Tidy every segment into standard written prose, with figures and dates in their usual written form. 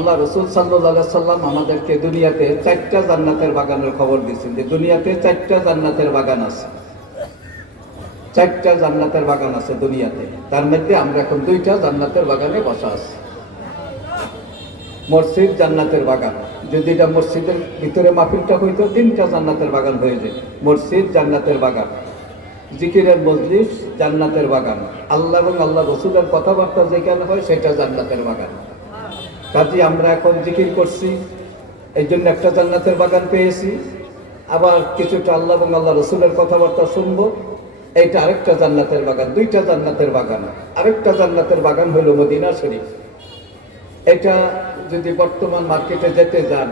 আল্লাহ রসুল সাল্লাল্লাহু আলাইহি সাল্লাম আমাদেরকে দুনিয়াতে 4টা জান্নাতের বাগানের খবর দিয়েছেন যে দুনিয়াতে 4টা জান্নাতের বাগান আছে। 4টা জান্নাতের বাগান আছে দুনিয়াতে, তার মধ্যে আমরা এখন 2টা জান্নাতের বাগানে বসা আছি। মসজিদ জান্নাতের বাগান, যদি এটা মসজিদের ভিতরে মাহফিলটা হইতো 3টা জান্নাতের বাগান হয়ে যেত। মসজিদ জান্নাতের বাগান, জিকিরের মজলিস জান্নাতের বাগান, আল্লাহ এবং আল্লাহ রসুলের কথাবার্তা যেখানে হয় সেটা জান্নাতের বাগান। কাজে আমরা এখন জিকির করছি, এই জন্য একটা জান্নাতের বাগান পেয়েছি। আবার কিছুটা আল্লাহ এবং আল্লাহ রসুলের কথাবার্তা শুনবো, এইটা আরেকটা জান্নাতের বাগান। 2টা জান্নাতের বাগান। আরেকটা জান্নাতের বাগান হলো মদিনা শরীফ। এটা যদি বর্তমান মার্কেটে যেতে যান,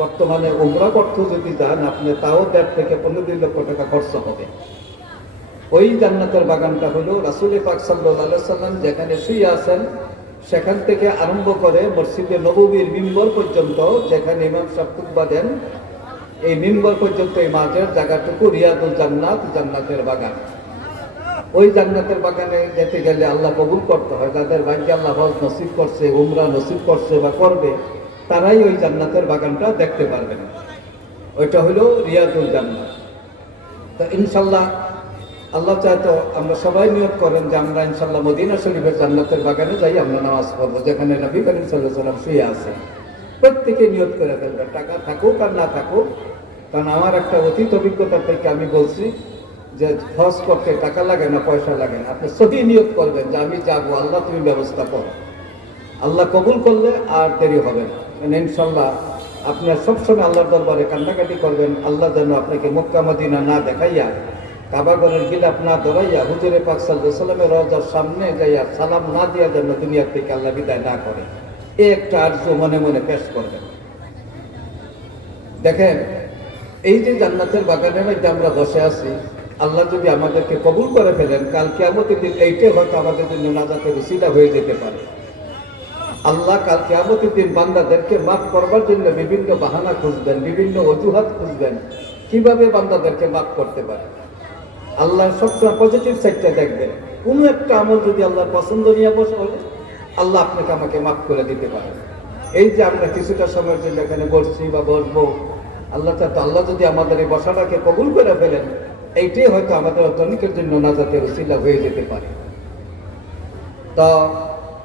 বর্তমানে উমরা করতে যদি যান আপনি, তাও 1.5 থেকে 15 লক্ষ টাকা খরচ হবে। ওই জান্নাতের বাগানটা হলো রাসূল পাক সাল্লাল্লাহু আলাইহি সাল্লাম যেখানে শুয়ে আছেন সেখান থেকে আরম্ভ করে মসজিদে নববীর মিম্বর পর্যন্ত, যেখানে ইমাম সাহেব খুতবা দেন, এই মিম্বর পর্যন্ত এই মাঝের জায়গাটুকু রিয়াদুল জান্নাত, জান্নাতের বাগান। ওই জান্নাতের বাগানে যেতে গেলে আল্লাহ কবুল করতে হয়। যাদের ভাগ্যে আল্লাহ হজ নসিব করছে, উমরা নসিব করছে বা করবে, তারাই ওই জান্নাতের বাগানটা দেখতে পারবেন। ওইটা হলো রিয়াদুল জান্নাত। তো ইনশাল্লাহ আল্লাহ চায় তো আমরা সবাই নিয়ত করেন যে আমরা ইনশাল্লাহ মদিনা শরীফের জান্নাতের বাগানে যাই, আমরা নামাজ পড়বো, যেখানে নবী করিম সাল্লাল্লাহু আলাইহি ওয়াসাল্লাম শুয়ে আছেন। প্রত্যেকে নিয়ত করে ফেলবে, টাকা থাকুক আর না থাকুক। কারণ আমার একটা অতীত অভিজ্ঞতা থেকে আমি বলছি যে হজ করতে টাকা লাগে না, পয়সা লাগে না। আপনি সহি নিয়ত করবেন যে আমি যাবো, আল্লাহ তুমি ব্যবস্থা করো। আল্লাহ কবুল করলে আর দেরি হবে না। মানে ইনশাল্লাহ আপনার সবসময় আল্লাহর দরবারে কান্নাকাটি করবেন, আল্লাহ যেন আপনাকে মক্কা মদিনা না দেখাইয়া, কাবাগরের গিলাফ না ধরাইয়া, হুজুরে পাক সাল্লাল্লাহু আলাইহি ওয়াসাল্লামের রওজার সামনে যাইয়া সালাম না দিয়া যেন দুনিয়া থেকে আল্লাহ বিদায় না করে। এই একটা আরজু মনে মনে পেশ করবেন। দেখেন, এই যে জান্নাতের বাগানের মধ্যে আমরা বসে আছি, আল্লাহ যদি আমাদেরকে কবুল করে ফেলেন, কাল কিয়ামতের দিন এইটাই হয়তো আমাদের জন্য নাজাতের ওসিলা হয়ে যেতে পারে। আল্লাহ কাল কিয়ামতের দিন বান্দাদেরকে মাফ করবার জন্য বিভিন্ন বাহানা খুঁজবেন, বিভিন্ন অজুহাত খুঁজবেন, কিভাবে বান্দাদেরকে মাফ করতে পারে। আল্লাহ সবসময় পজিটিভ সাইডটা দেখবেন। কোনো একটা আমল যদি আল্লাহর পছন্দনীয় বসে হলে আল্লাহ আপনাকে আমাকে মাফ করে দিতে পারে। এই যে আমরা কিছুটা সময়ের জন্য এখানে বসছি বা বসবো, আল্লাহ যদি আমাদের এই বসাটাকে কবুল করে ফেলেন, এইটাই হয়তো আমাদের অনেকের জন্য নাজাতের ওসিলা হয়ে যেতে পারে। তো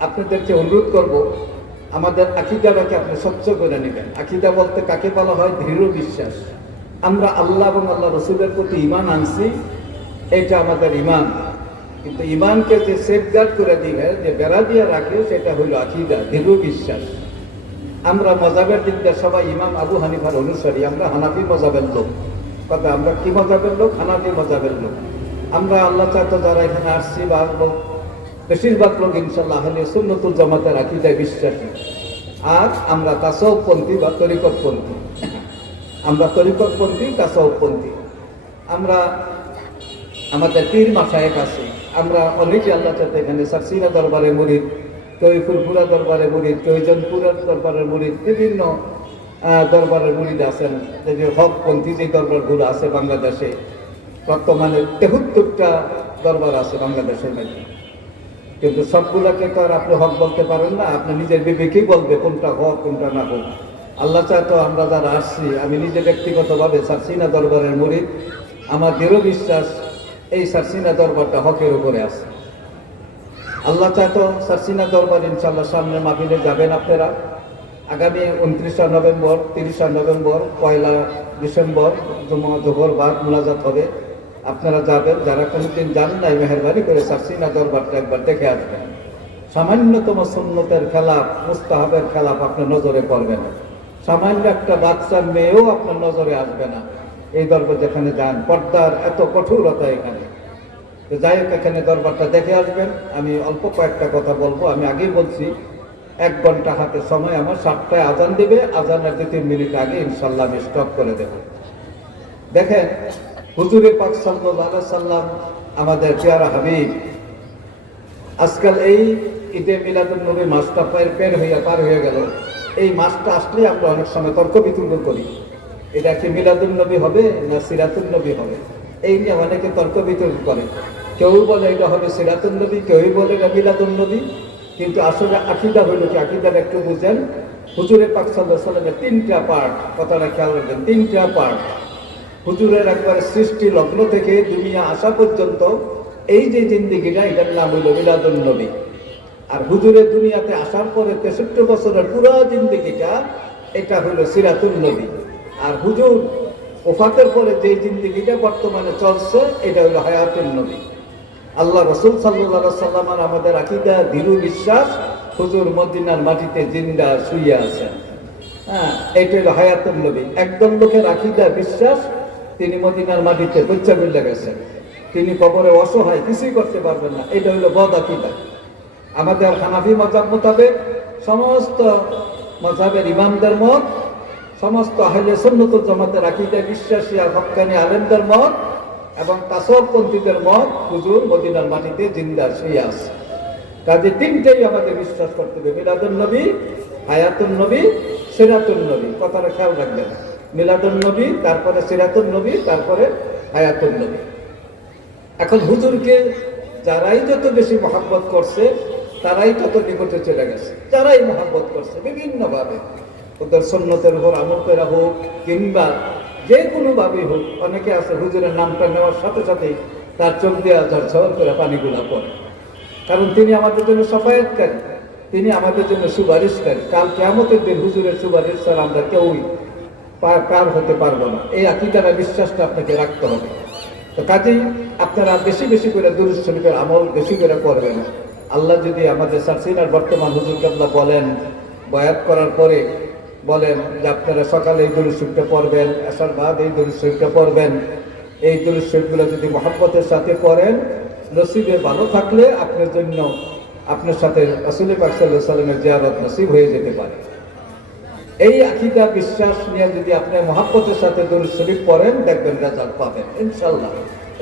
আপনাদেরকে অনুরোধ করব, আমাদের আকীদাটাকে আপনি স্বচ্ছ করে নেবেন। আকীদা বলতে কাকে বলা হয়? দৃঢ় বিশ্বাস। আমরা আল্লাহ এবং আল্লাহ রসুলের প্রতি ঈমান আনছি, এটা আমাদের ঈমান। কিন্তু ঈমানকে যে সেফগার্ড করে দিবে, যে বেড়া দিয়ে রাখে, সেটা হইল আকীদা, দৃঢ় বিশ্বাস। আমরা মজাবের দিক দিয়ে সবাই ইমাম আবু হানিফার অনুসারী, আমরা হানাফি মজাবের লোক। কথা, আমরা কি মজাবের লোক? হানাফি মজাবের লোক। আমরা আল্লাহ চাইতো যারা এখানে আসছি বা আসবো, বেশিরভাগ লোক ইনশাল্লাহ আহলে সুন্নতুল জামাতের আকীদায় বিশ্বাসী। আর আমরা তাসাউফপন্থী বা তরিকতপন্থী। আমরা তরিকতপন্থী, তাসাউফপন্থী। আমরা আমাদের পীর মাশায়েখ আছে, আমরা অনেকে আল্লাহ চাইতে এখানে সারসিনা দরবারে মুরিদ, কেউ ফুরফুরা দরবারে মুরিদ, কেউ জনপুরের দরবারের মুরিদ, বিভিন্ন দরবারের মুরিদ আছেন। যে হকপন্থী যে দরবারগুলো আছে বাংলাদেশে, বর্তমানে 73টা দরবার আছে বাংলাদেশের মধ্যে। কিন্তু সবগুলোকে তো আর আপনি হক বলতে পারেন না, আপনি নিজের বিবেকেই বলবে কোনটা হক কোনটা না হোক। আল্লাহ চায় তো আমরা যারা আসছি, আমি নিজে ব্যক্তিগতভাবে সারসিনা দরবারের মুরিদ, আমার দৃঢ় বিশ্বাস এই সারসিনা দরবারটা হকের উপরে আছে। আল্লাহ চায় তো সারসিনা দরবার ইনশাল্লাহ সামনে মাহফিলে যাবেন আপনারা। আগামী 29 নভেম্বর, 30 নভেম্বর, 1 ডিসেম্বর জোহর বাদ মোনাজাত হবে। আপনারা যাবেন, যারা কোনোদিন যান নাই, মেহেরবানি করে সারসিনা দরবারটা একবার দেখে আসবেন। সামান্যতম সুন্নতের খেলাফ, মুস্তাহাবের খেলাফ আপনার নজরে পড়বে না। সামান্য একটা বাচ্চার মেয়েও আপনার নজরে আসবে না এই দরবার যেখানে যান। পর্দার এত কঠোরতা এখানে। তো যাই হোক, এখানে দরবারটা দেখে আসবেন। আমি অল্প কয়েকটা কথা বলবো। আমি আগেই বলছি 1 ঘন্টা হাতে সময় আমার, 7টায় আজান দেবে, আজানের 2-3 মিনিট আগে ইনশাল্লাহ আমি স্টপ করে দেব। দেখেন, হুজুরে পাক সাল্লাল্লাহু আলাইহি সাল্লাম আমাদের পেয়ারা হাবিব, আজকাল এই ঈদে মিলাদুন নবী মাসটা পার হয়ে গেল। এই মাসটা আসলে আমরা অনেক সময় তর্ক বিতর্ক করি, এটা কি মিলাদুন নবী হবে না সিরাতুন নবী হবে, এই নিয়ে অনেকে তর্ক বিতর্ক করে। কেউ বলে এটা হবে সিরাতুন নবী, কেউ বলে এটা মিলাদুন নবী। কিন্তু আসলে আকীদা হইল কি? আকীদাটা একটু বুঝেন। হুজুরে পাক সাল্লাল্লাহু আলাইহি সাল্লামের তিনটা পার্ট, কথাটা খেয়াল রাখবেন, তিনটা পার্ট। হুজুরের একবার সৃষ্টি লগ্ন থেকে দুনিয়া আসা পর্যন্ত এই যে জিন্দেগিটা, এটার নাম হইল মিলাদুন নবী। আর হুজুরের দুনিয়াতে আসার পরে 63 বছরের পুরো জিন্দেগিটা, এটা হইল সিরাতুন নবী। আর হুজুর ওফাতের পরে যে জিন্দেগিটা বর্তমানে চলছে, এটা হইল হায়াতুন নবী। আল্লাহ রাসূল সাল্লাল্লাহু আলাইহি সাল্লামের আমাদের আকীদা, দৃঢ় বিশ্বাস, হুজুর মদিনার মাটিতে জিন্দা শুয়ে আছেন। হ্যাঁ, এটা হলো হায়াতুন নবী। একদম লোকের আকীদা, বিশ্বাস তিনি মদিনার মাটিতে বচ্চা মিলে গেছেন, তিনি কবরে অসহায়, কিছুই করতে পারবেন না, এটা হলো বদ আকীদা। আমাদের হানাফি মাযহাব মোতাবেক সমস্ত মাযহাবের ইমামদের মত, সমস্ত আহলে সুন্নাত ওয়াল জামাতের আকীদা বিশ্বাসী আর হক্কানি আলেমদের মত এবং তাসাউফপন্থীদের মত, হুজুর মদিনার মাটিতে জিন্দা শুয়ে আছে। কাজে তিনটেই আমাদের বিশ্বাস করতে হবে, মিলাদুন নবী, হায়াতুন নবী, সিরাতুন নবী। কথাটা খেয়াল রাখবেন, মিলাদুন নবী, তারপরে সিরাতুন নবী, তারপরে হায়াতুন নবী। এখন হুজুরকে যারাই যত বেশি মহব্বত করছে, তারাই তত নিকটে চলে গেছে। যারাই মহব্বত করছে বিভিন্নভাবে, ওদের সুন্নতের উপর আমল করা হোক কিংবা যে কোনো ভাবেই হোক, অনেকে আছে হুজুরের নামটা নেওয়ার সাথে সাথেই তার চোখ দিয়ে ঝরঝর করে পানিগুলা পড়ে, কারণ তিনি আমাদের জন্য সাফায়াতকারী, তিনি আমাদের জন্য সুপারিশকারী। কাল কিয়ামতের দিন হুজুরের সুপারিশ ছাড়া আমরা কেউই পার হতে পারবো না। এই আকীদার বিশ্বাসটা আপনাকে রাখতে হবে। তো কাজেই আপনারা বেশি বেশি করে দুরূদ শরীফের আমল বেশি করে করবেন। আল্লাহ যদি আমাদের সারসিনার বর্তমান হুজুর কেবলা বলেন, বয়াত করার পরে বলেন যে আপনারা সকালে এই দুরূদ শরীফটা পড়বেন, আসার বাদ এই দুরূদ শরীফটা পড়বেন, এই দুরূদ শরীফগুলো যদি মহব্বতের সাথে পড়েন, নসিবে ভালো থাকলে আপনার জন্য, আপনার সাথে রাসূল পাক সাল্লাল্লাহু আলাইহি সাল্লামের জিয়ারত নসিব হয়ে যেতে পারে। এই আকীদা বিশ্বাস নিয়ে যদি আপনি মহব্বতের সাথে দুরূদ শরীফ পড়েন, দেখবেন রেজাল্ট পাবেন, ইনশাআল্লাহ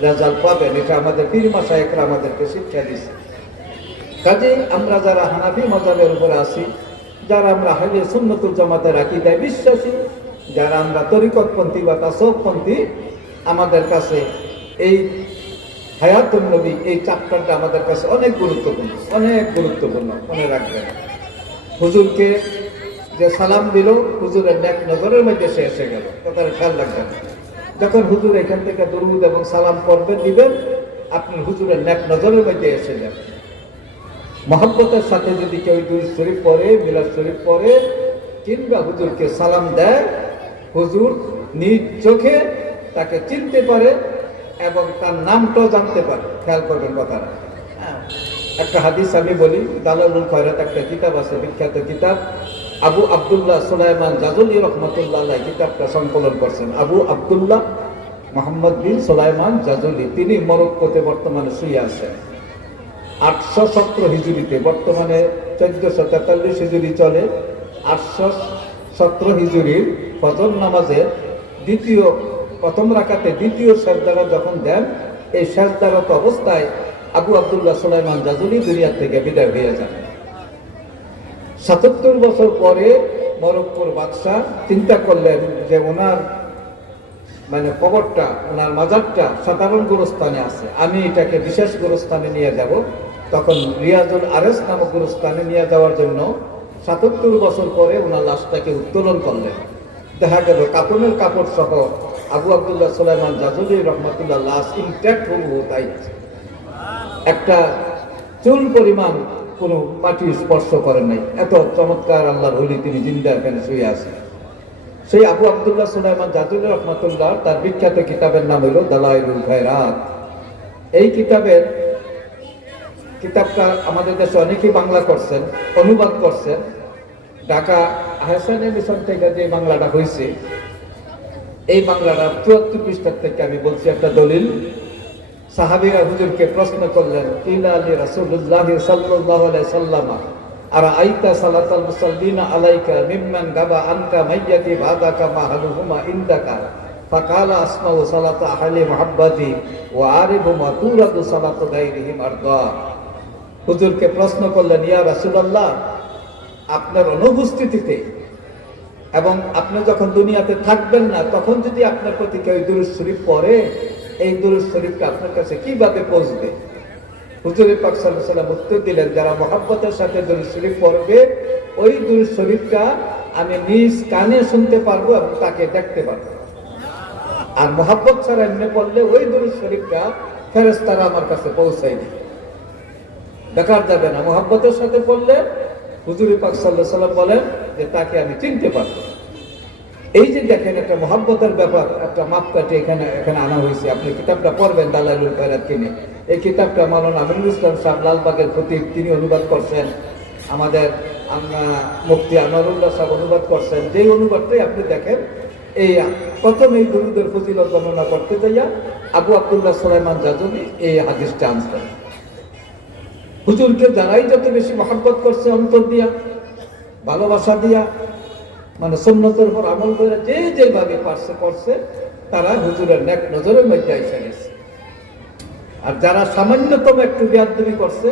রেজাল্ট পাবেন। এটা আমাদের পীর মাশায়েখরা আমাদেরকে শিক্ষা দিয়েছে। কাজেই আমরা যারা হানাফি মাযহাবের উপরে আছি, যারা আমরা আহলে সুন্নাত ওয়াল জামাতের আকীদায় বিশ্বাসী, যারা আমরা তরিকতপন্থী বা তাসাউফপন্থী, আমাদের কাছে এই হায়াতুন নবী, এই চ্যাপ্টারটা আমাদের কাছে অনেক গুরুত্বপূর্ণ, অনেক গুরুত্বপূর্ণ। মনে রাখবেন, হুজুরকে যে সালাম দিল, হুজুরের নেক নজরের মধ্যে সে এসে গেল। কথাটা খেয়াল রাখবেন, যখন হুজুর এখান থেকে দুরূদ এবং সালাম পড়বেন দিবেন, আপনার হুজুরের নেক নজরের মধ্যে এসে যাবে। মহব্বতের সাথে যদি কেউ দুরূদ শরীফ পড়ে, মিলাদ শরীফ পড়ে কিংবা হুজুরকে সালাম দেয়, হুজুর নিজ চোখে তাকে চিনতে পারে এবং তার নামটাও জানতে পারে। খেয়াল করবেন কথাটা। একটা হাদিস আমি বলি, দালালুল খয়রাত একটা কিতাব আছে, বিখ্যাত কিতাব, আবু আব্দুল্লাহ সুলাইমান জাজুলি রহমাতুল্লাহ আলাইহি কিতাবটা সংকলন করছেন। আবু আব্দুল্লাহ মুহাম্মদ বিন সুলাইমান জাজুলি, তিনি মরক্কোতে বর্তমানে শুয়ে আছেন। 817 হিজরিতে, বর্তমানে 1443 হিজরি চলে, 817 হিজরির ফজর নামাজের প্রথম রাকাতে দ্বিতীয় সাজদাটা যখন দেন, এই সাজদারত অবস্থায় আবু আব্দুল্লাহ সুলাইমান জাজুলি দুনিয়া থেকে বিদায় হয়ে যান। 77 বছর পরে মরক্কোর বাদশাহ চিন্তা করলেন যে ওনার কবরটা, ওনার মাজারটা সাধারণ গোরস্থানে আছে, আমি এটাকে বিশেষ গোরস্থানে নিয়ে যাব। তখন রিয়াজুল আরেস নামক গোরস্থানে নিয়ে যাওয়ার জন্য 77 বছর পরে ওনার লাশটাকে উত্তোলন করলেন। দেখা গেল কাপড়ের কাপড় সহ আবু আব্দুল্লাহ সুলাইমান জাজুলি রহমাতুল্লাহ লাশ ইনট্যাক্ট তাই আছে, একটা চুল পরিমাণ কোনো মাটি স্পর্শ করেন নাই। এত চমৎকার আল্লাহর ওলি, তিনি জিন্দা এখানে শুয়ে আছেন। সেই আবু আব্দুল্লাহ সুলাইমান জাজুলি রহমাতুল্লাহ, তার বিখ্যাত কিতাবের নাম হলো দালাইলুল খায়রাত। এই কিতাবটা আমাদের দেশে অনেকেই বাংলা করছেন, অনুবাদ করছেন। ঢাকা আহসানে মিশন থেকে যে বাংলাটা হয়েছে, এই বাংলাটা 74 পৃষ্ঠার থেকে আমি বলছি একটা দলিল। সাহাবীরা হুজুরকে প্রশ্ন করলেন, কিলা আলী রাসূলুল্লাহ সাল্লাল্লাহু আলাইহি সাল্লাম আর আইতা সালাতাল মুসাল্লিনা আলাইকা মিম্মান গাবা আনকা মাইয়াতি বাদাকা মাহালুহুমা ইনদাকা ফাকালা আসমাউ সালাতা আহলি মুহাব্বাতি ওয়া আরিবুমা তুরাদু সালাতু গায়রিহিম আরদা। হুজুরকে প্রশ্ন করলেন, ইয়া রাসূলুল্লাহ, আপনার অনুপস্থিতিতে এবং আপনি যখন দুনিয়াতে থাকবেন না, তখন যদি আপনার প্রতি কেউ দুরূদ শরীফ পড়ে, এই দুরূদ শরীফটা আপনার কাছে কিভাবে পৌঁছবে? হুজুর পাক সাল্লাল্লাহু আলাইহি ওয়াসাল্লাম উত্তর দিলেন, যারা মহব্বতের সাথে দুরূদ শরীফ পড়বে, ওই দুরূদ শরীফটা আমি নিজ কানে শুনতে পারবো এবং তাকে দেখতে পারবো। আর মোহাব্বত ছাড়া এমনি পড়লে ওই দরুদ শরীফটা ফেরেশতারা আমার কাছে পৌঁছায় দিবে, দেখা যাবে না। মোহাব্বতের সাথে পড়লে হুজুর পাক সাল্লাল্লাহু আলাইহি ওয়াসাল্লাম বলেন যে তাকে আমি চিনতে পারবো। এই যে দেখেন একটা মোহাব্বতের ব্যাপার, একটা মাপকাঠি এখানে আনা হয়েছে। আপনি কিতাবটা পড়বেন দালাইলুল খায়রাত কিনে। এই কিতাবটা মাওলানা আমিনুল ইসলাম সাহেব লালবাগের খতিব তিনি অনুবাদ করছেন, আমাদের মুফতি আনোয়ারুল্লাহ সাহেব অনুবাদ করছেন। যেই অনুবাদটাই আপনি দেখেন, এই প্রথম এই দুরূদের ফজিলত বর্ণনা করতে যাইয়া আবু আব্দুল্লাহ সুলাইমান জাজুলি এই হাদিসটা আনছেন। হুজুরকে যারাই যত বেশি মহব্বত করছে অন্তর দিয়া, ভালোবাসা দিয়া, মানে সুন্নতের উপর আমল করে যে যেভাবে পারছে করছে, তারা হুজুরের নেক নজরের মধ্যে এসে গেছে। আর যারা সামান্যতম একটু বেয়াদবি করছে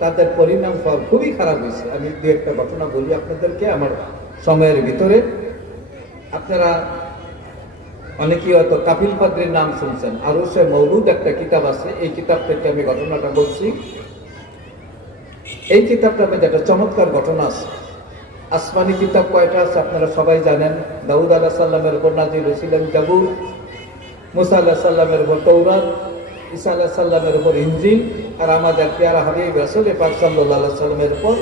তাদের পরিণাম ফল খুবই খারাপ হয়েছে। আমি দু একটা ঘটনা বলি আপনাদেরকে আমার সময়ের ভিতরে। আপনারা অনেকেই হয়তো কাপিল পাদ্রীর নাম শুনছেন, আরুশে মৌলুদ একটা কিতাব আছে, এই কিতাব থেকে আমি ঘটনাটা বলছি। এই কিতাবটার মধ্যে একটা চমৎকার ঘটনা আছে। আসমানি কিতাব কয়টা আছে আপনারা সবাই জানেন। দাউদ আলাইহিস সালামের উপর নাজিল হয়েছিলেন জাবুর, মুসা আলাইহিস সালামের উপর তৌরাত, ঈসা আলাইহিস সালামের উপর ইনজিল, আর আমাদের পেয়ারা হাবিব রাসূল পাক সাল্লাল্লাহু আলাইহি সাল্লামের উপর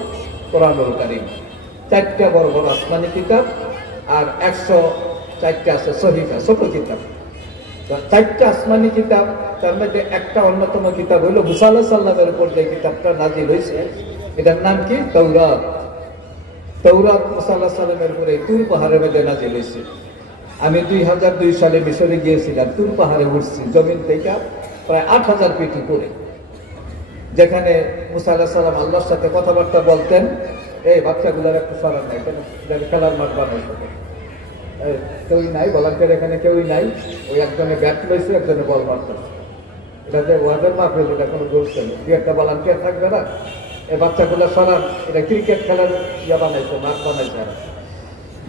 কোরআনুল কারীম। চারটা বড় বড় আসমানি কিতাব আর 104টা আছে সহিফা, ছোট কিতাব। চারটা আসমানি কিতাব, তার মধ্যে একটা অন্যতম কিতাব হইল মুসা আলাইহিস সালামের উপর যে কিতাবটা নাজিল হয়েছে, এটার নাম কি? তৌরাত। তৌরাত মুসা আলাইহিস সালামের উপরে তুর পাহাড়ের মধ্যে নাজিল হয়েছে। আমি 2002 সালে মিশরে গিয়েছিলাম, তুর পাহাড়ে উঠছি জমিন থেকে প্রায় 8000 ফিট উপরে, যেখানে মুসা আলাইহিস সালাম আল্লাহর সাথে কথাবার্তা বলতেন। এই বাচ্চাগুলার একটু সরান নাই কেন, খেলার মাঠ বানাইছে, কেউই নাই, ভলান্টিয়ার এখানে কেউই নাই। ওই একজনে ব্যাট লইছে, একজনে বল মারতেছে। এটা যে ওয়াদের মাঠ হইল, এটা কোনো দোষ নেই, দু একটা ভলান্টিয়ার থাকবে না। এই বাচ্চাগুলো সরান, এটা ক্রিকেট খেলার ইয়া বানাইছে, মাঠ বানাইছে।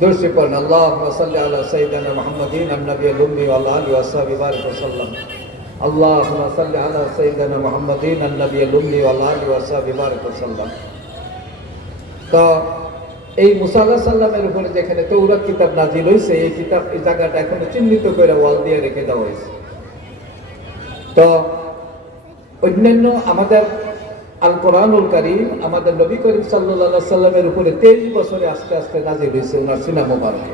দর্শি করেন আল্লাহুম্মা সাল্লি আলা সাইয়্যিদিনা মুহাম্মাদিন আন-নাবিয়্যিল উম্মি ওয়া আলা আলিহি ওয়া সাহবিহি বারিক ওয়া সাল্লাম। আল্লাহুম্মা সাল্লি আলা সাইয়্যিদিনা মুহাম্মাদিন আন-নাবিয়্যিল উম্মি ওয়া আলা আলিহি ওয়া সাহবিহি বারিক ওয়া সাল্লাম। তো এই মুসা আলাইহিস সালামের উপরে যেখানে তৌরাত কিতাব নাজিল হয়েছে, এই কিতাব এই জায়গাটা এখনো চিহ্নিত করে ওয়াল দিয়ে রেখে দেওয়া হয়েছে। তো অন্যান্য আমাদের আল কোরআনুল কারীম আমাদের নবী করিম সাল্লাল্লাহু আলাইহি সাল্লামের উপরে 23 বছরে আস্তে আস্তে নাজিল হয়েছে ওনার সিনা মোবারকে।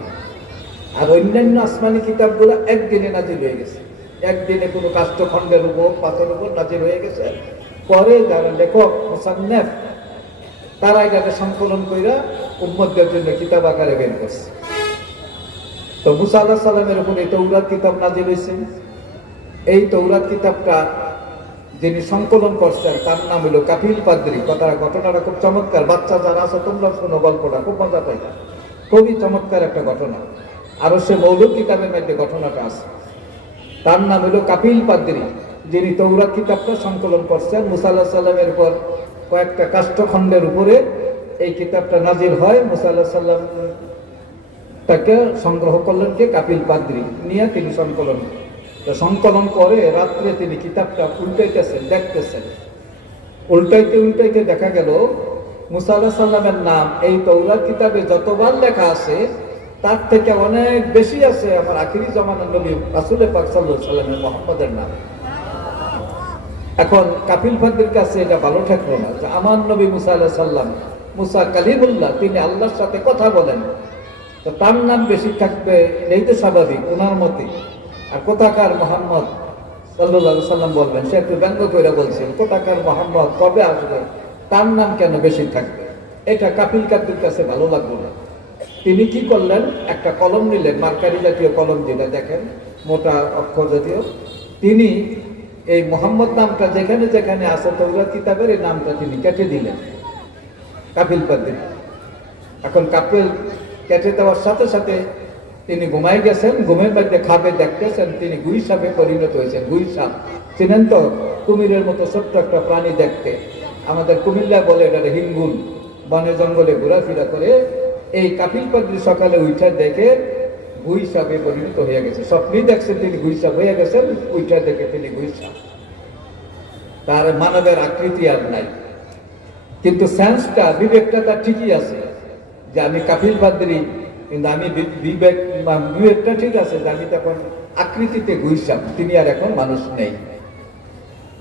আর অন্যান্য আসমানি কিতাবগুলো একদিনে নাজিল হয়ে গেছে, একদিনে কোনো কাষ্ঠখণ্ডের উপর পাথরের উপর নাজিল হয়ে গেছে। পরে যারা লেখক মুসান্নিফ তারা এটাকে সংকলন কইরা উম্মতদের জন্য কিতাব আকারে বের করছে। তো মুসা আলাইহিস সালামের উপরে তৌরাত কিতাব নাজিল হয়েছে। এই তৌরাত কিতাবটা যিনি সংকলন করছেন তার নাম হলো কাপিল পাদ্রী। ঘটনাটা খুব চমৎকার, বাচ্চা যারা আছে তোমরা শোনো, গল্পটা খুব মজা পাই, খুবই চমৎকার একটা ঘটনা। আরো সে মৌলুদ কিতাবের মধ্যে ঘটনাটা আছে। তার নাম হলো কাপিল পাদ্রী, যিনি তৌরাত কিতাবটা সংকলন করছেন। মুসা আলাইহিস সালামের উপর কয়েকটা কাষ্ঠখণ্ডের উপরে এই কিতাবটা নাজিল হয়। মুসা আলাইহিস সালাম তাকে সংগ্রহ করলেন কে? কাপিল পাদ্রী নিয়ে তিনি সংকলন করে রাত্রে তিনি কিতাবটা উল্টাইতেছেন, দেখতেছেন। উল্টাইতে দেখা গেল মুসা আলাইহিস সালামের নাম এই তৌরাত কিতাবে যতবার লেখা আছে তার থেকে অনেক বেশি আছে আমার আখিরি জামানার নবী রাসূল পাক সাল্লাল্লাহু আলাইহি ওয়াসাল্লামের মুহাম্মদের নাম। এখন কাপিল পাদ্রীর কাছে এটা ভালো ঠেকলো না যে আমার নবী মুসা আলাইহিস সালাম, মুসা কালিমুল্লাহ, তিনি আল্লাহর সাথে কথা বলেন, তো তার নাম বেশি থাকবে, এই তো স্বাভাবিক ওনার মতে। আর কোথাকার মোহাম্মদ সাল্লাল্লাহু আলাইহি ওয়াসাল্লাম বলবেন, সে একটু ব্যঙ্গ করে বলছেন কোথাকার মোহাম্মদ কবে আসবে, তার নাম কেন বেশি থাকবে। এটা কাপিল পাদ্রীর কাছে ভালো লাগলো না। তিনি কি করলেন, একটা কলম নিলেন, মার্কারি জাতীয় কলম যেটা দেখেন মোটা অক্ষর জাতীয়। তিনি এই মোহাম্মদ নামটা যেখানে যেখানে আছে তৌরাত কিতাবের এই নামটা তিনি কেটে দিলেন কাপিল পাদ্রী। এখন কাপিল কেটে দেওয়ার সাথে সাথে তিনি ঘুমাই গেছেন, ঘুমের মধ্যে খাবে দেখতেছেন তিনি গুই সাপে পরিণত হয়েছেন। গুই সাপ চিনেন তো, কুমিরের মতো ছোট্ট একটা প্রাণী দেখতে, আমাদের কুমিল্লা বলে এটা হিঙ্গুল, বনে জঙ্গলে ঘোরাফেরা করে। এই কাপিল পাদ্রী সকালে উঠা দেখে গুই সাপে পরিণত হয়ে গেছে। স্বপ্নই দেখছেন তিনি গুই সাপ হয়ে গেছেন, উঠা দেখে তিনি গুই সাপ। তার মানবের আকৃতি আর নাই, কিন্তু সেন্সটা, বিবেকটা তার ঠিকই আছে যে আমি কাপিল পাদ্রী কিন্তু আমি বিবেক বিবেকটা ঠিক আছে যে আমি তখন আকৃতিতে গুইসাম, তিনি আর এখন মানুষ নেই।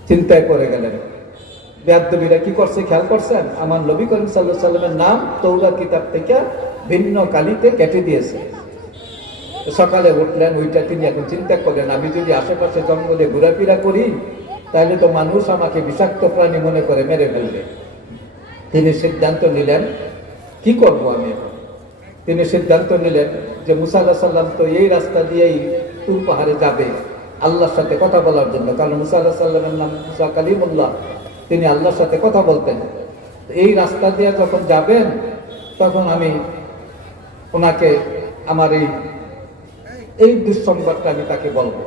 চিন্তায় পড়ে গেলেন। বেয়াদবিরা কি করছে খেয়াল করছেন? আমার নবী করিম সাল্লাল্লাহু আলাইহি সাল্লামের নাম তওরাত কিতাব থেকে ভিন্ন কালিতে কেটে দিয়েছে। সকালে উঠলেন, ওইটা তিনি এখন চিন্তা করেন, আমি যদি আশেপাশে জঙ্গলে ঘোরাফেরা করি তাহলে তো মানুষ আমাকে বিষাক্ত প্রাণী মনে করে মেরে ফেলবে। তিনি সিদ্ধান্ত নিলেন কি করব আমি। তিনি সিদ্ধান্ত নিলেন যে মুসা আলাইহিস সালাম তো এই রাস্তা দিয়েই তুর পাহাড়ে যাবে আল্লাহর সাথে কথা বলার জন্য, কারণ মুসা আলাইহিস সালামের নাম মুসা কালিমুল্লাহ, তিনি আল্লাহর সাথে কথা বলতেন। এই রাস্তা দিয়ে যখন যাবেন তখন আমি ওনাকে আমার এই দুঃসংবাদটা আমি তাকে বলবো,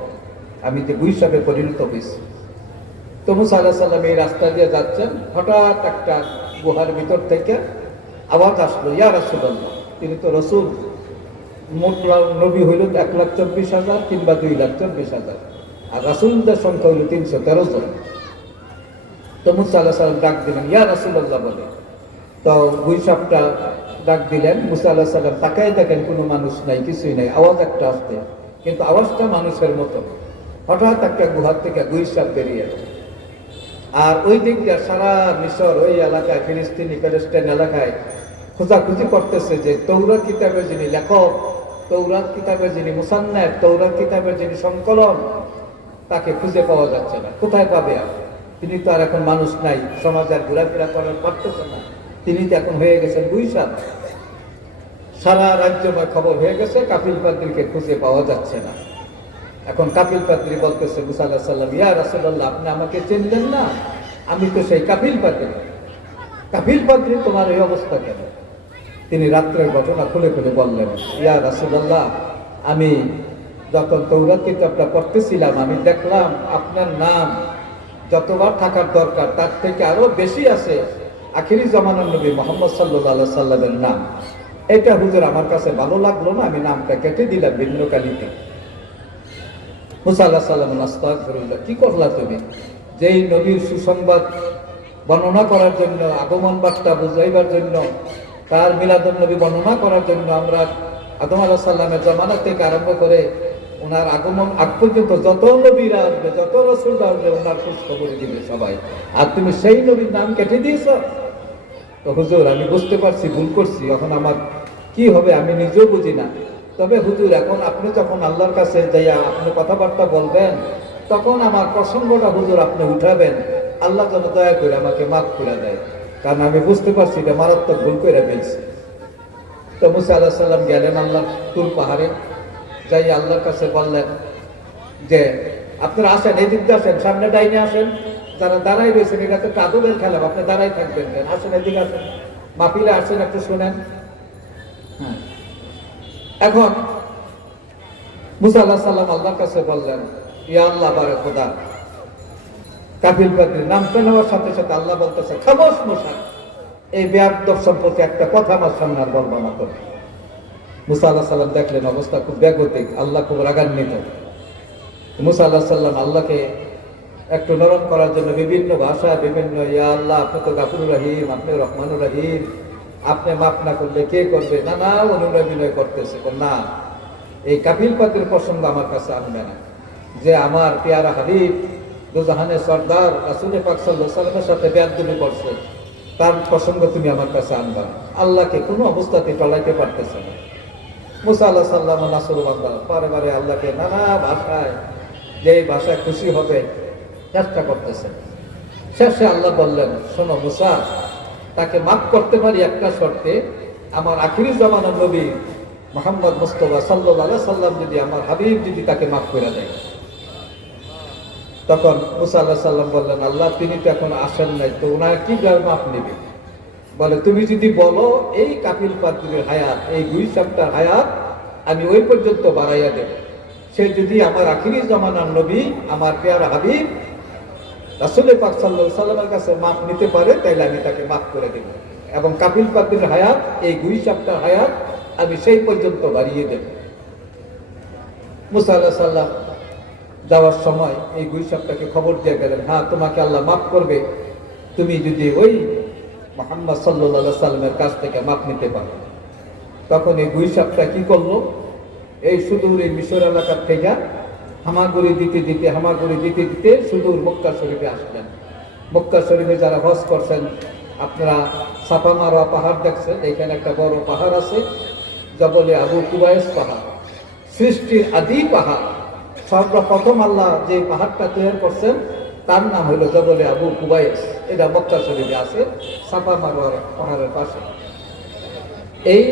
আমি যে গুইসাবে পরিণত হয়েছি। তো মুসা আলাইহিস সালাম এই রাস্তা দিয়ে যাচ্ছেন, হঠাৎ একটা গুহার ভিতর থেকে আওয়াজ আসলো, ইয়া রাসূলুল্লাহ। তিনি তো রসুল, মোট নবী হইল 1,24,000 কিংবা 2,24,000, আর রাসূলদের সংখ্যা হইল 313 জন। তো মুসা আলাইহিস সালাম ডাক দিলেন, ইয়া রাসূলুল্লাহ বলে। তো গুইসাপটা ডাক দিলেন, মুসা আলাইহিস সালাম তাকায় দেখেন কোনো মানুষ নাই, কিছুই নাই, আওয়াজ একটা আসছে, কিন্তু আওয়াজটা মানুষের মতো। হঠাৎ একটা গুহার থেকে গুইসাপ বেরিয়ে এলো, আর ওই দিক দিয়ে সারা মিশর ওই এলাকায় ফিলিস্তিনি প্যালেস্টাইন এলাকায় খোঁজাখুঁজি করতেছে যে তৌরাত কিতাবের যিনি লেখক, তৌরাত কিতাবের যিনি মুসান্নাফ, তৌরাত কিতাবের যিনি সংকলন, তাকে খুঁজে পাওয়া যাচ্ছে না। কোথায় পাবে আর? তিনি তো আর এখন মানুষ নাই, সমাজে আর ঘোরাফেরা করার পারতেছে না, তিনি তো এখন হয়ে গেছেন গুইসাপ। সারা রাজ্যময় খবর হয়ে গেছে, কাপিল পাদ্রীকে খুঁজে পাওয়া যাচ্ছে না। এখন কাপিল পাদ্রী বলতেছে মুসা আলাইহিস সালাম, ইয়া রাসূলুল্লাহ আপনি আমাকে চিনলেন না? আমি তো সেই কাপিল পাদ্রী। কাপিল পাদ্রী, তোমার এই অবস্থা কেন? তিনি রাত্রের ঘটনা খুলে খুলে বললেন, ইয়া রাসূলুল্লাহ আমি যখন তৌরাত কিতাবটা পড়তেছিলাম আমি দেখলাম আপনার নাম যতবার থাকার দরকার তার থেকে আরো বেশি আছে আখিরি জামানার নবী মুহাম্মদ সাল্লাল্লাহু আলাইহি সাল্লামের নাম। এটা হুজুর আমার কাছে ভালো লাগলো না, আমি নামটা কেটে দিলাম ভিন্ন কালিতে। মুসা আলাইহিস সালাম, আস্তাগফিরুল্লাহ, কি করলা তুমি? যেই নবীর সুসংবাদ বর্ণনা করার জন্য, আগমন বার্তা বুঝাইবার জন্য, তার মিলাদুন নবী বর্ণনা করার জন্য আমরা আদম আলাইহিস সালামের জামানা থেকে আরম্ভ করে ওনার আগমন আগ পর্যন্ত যত নবীরা আসবে, যত রাসূলরা আসবে, ওনার খোঁজ খবর দিবে সবাই, আর তুমি সেই নবীর নাম কেটে দিয়েছ। তো হুজুর আমি বুঝতে পারছি ভুল করছি, এখন আমার কি হবে আমি নিজেও বুঝি না। তবে হুজুর এখন আপনি যখন আল্লাহর কাছে যাইয়া আপনি কথাবার্তা বলবেন তখন আমার প্রসঙ্গটা হুজুর আপনি উঠাবেন, আল্লাহ যেন দয়া করে আমাকে মাফ করে দেয়, কারণ আমি বুঝতে পারছি এটা মারাত্মক ভুল করে ফেলছি। তো মুসা আলাইহিস সালাম গেলেন আল্লাহ তুর পাহাড়ে, যাই আল্লাহর কাছে বললেন যে আপনারা আসেন, এই দিক দিয়ে আসেন, সামনে ডাইনে আসেন, যারা দাঁড়াই রয়েছেন এটা তো একটা আদবের খেলা, আপনি দাঁড়াই থাকবেন কেন? আসেন এদিকে আসেন, মাহফিলে আসেন, একটু শোনেন। হ্যাঁ, এখন মুসা আলাইহিস সালাম আল্লাহর কাছে বললেন, ইয়া আল্লাহ বারে খোদা, কাপিল পাদ্রীর নামটা নেওয়ার সাথে সাথে আল্লাহ বলতেছে, খামোশ মুসা, এই বেয়াদব সম্পর্কে একটা কথা আমার সামনে আর বলবো না তো। মুসা আলাইহিস সালাম দেখলেন অবস্থা খুব ব্যাগতিক, আল্লাহ খুব রাগান্বিত। মুসা আলাইহিস সালাম আল্লাহকে একটু নরম করার জন্য বিভিন্ন ভাষা, বিভিন্ন, ইয়া আল্লাহ আপনি তো গাফুর রহিম, আপনি রহমানুর রহিম, আপনি মাফ না করলে কে করবে, নানা অনুনয় করতেছে। না, এই কাপিল পাদ্রীর প্রসঙ্গ আমার কাছে আনবে না, যে আমার পেয়ারা হাবিব দুজাহানের সর্দার রাসূল পাক সাল্লাল্লাহু আলাইহি ওয়াসাল্লামের সাথে বেয়াদবি করছে, তার প্রসঙ্গ তুমি আমার কাছে আনবা না। আল্লাহকে কোনো অবস্থাতে টলাইতে পারতেছে না। মুসা আলাইহিস সালাম নাসরুল্লাহ বারে বারে আল্লাহকে নানা ভাষায়, যে ভাষায় খুশি হবে চেষ্টা করতেছেন। শেষে আল্লাহ বললেন, শোনো মুসা, তাকে মাফ করতে পারি একটা শর্তে, আমার আখিরি জামানার নবী মুহাম্মদ মুস্তাফা সাল্লাল্লাহু আলাইহি সাল্লাম যদি, আমার হাবিব যদি তাকে মাফ করে দেয়। তখন মুসা আলাইহিস সালাম বললেন, আল্লাহ তিনি তো এখন আসেন নাই, তো ওনার কিভাবে মাফ নেবে? বলে তুমি যদি বলো এই কাপিল পাদ্রীর হায়াত, এই গুইসাপটার হায়াত আমি ওই পর্যন্ত বাড়াইয়া দেব, সে যদি আমার আখিরি জামানার নবী আমার পেয়ারা হাবিব রাসূল পাক সাল্লাল্লাহু আলাইহি সাল্লামের কাছে মাফ নিতে পারে, তাইলে আমি তাকে মাফ করে দেব, এবং কাপিল পাদ্রীর হায়াত, এই গুইসাপটার হায়াত আমি সেই পর্যন্ত বাড়িয়ে দেব। মুসা আলাইহিস সালাম যাওয়ার সময় এই গুইসাপটাকে খবর দিয়ে গেলেন, হ্যাঁ তোমাকে আল্লাহ মাফ করবে তুমি যদি ওই মুহাম্মদ সাল্লাল্লাহু আলাইহি সাল্লামের কাছ থেকে মাফ নিতে পারো। তখন এই গুই সাপটা কি করলো, এই সুদূর এই মিশর এলাকার থেকে হামাগুড়ি দিতে দিতে সুদূর মক্কা শরীফে আসলেন। মক্কা শরীফে যারা হজ করছেন, আপনারা সাফা মারোয়া পাহাড় দেখছেন, এখানে একটা বড় পাহাড় আছে, জবলে আবু কুবাইস পাহাড়, সৃষ্টির আদি পাহাড়। সর্বপ্রথম আল্লাহ যে পাহাড়টা তৈরি করছেন তার নাম হলো জবলে আবু কুবাইস। এটা মক্কা শরীফে আছে, সাফা মারোয়া পাহাড়ের পাশে। এই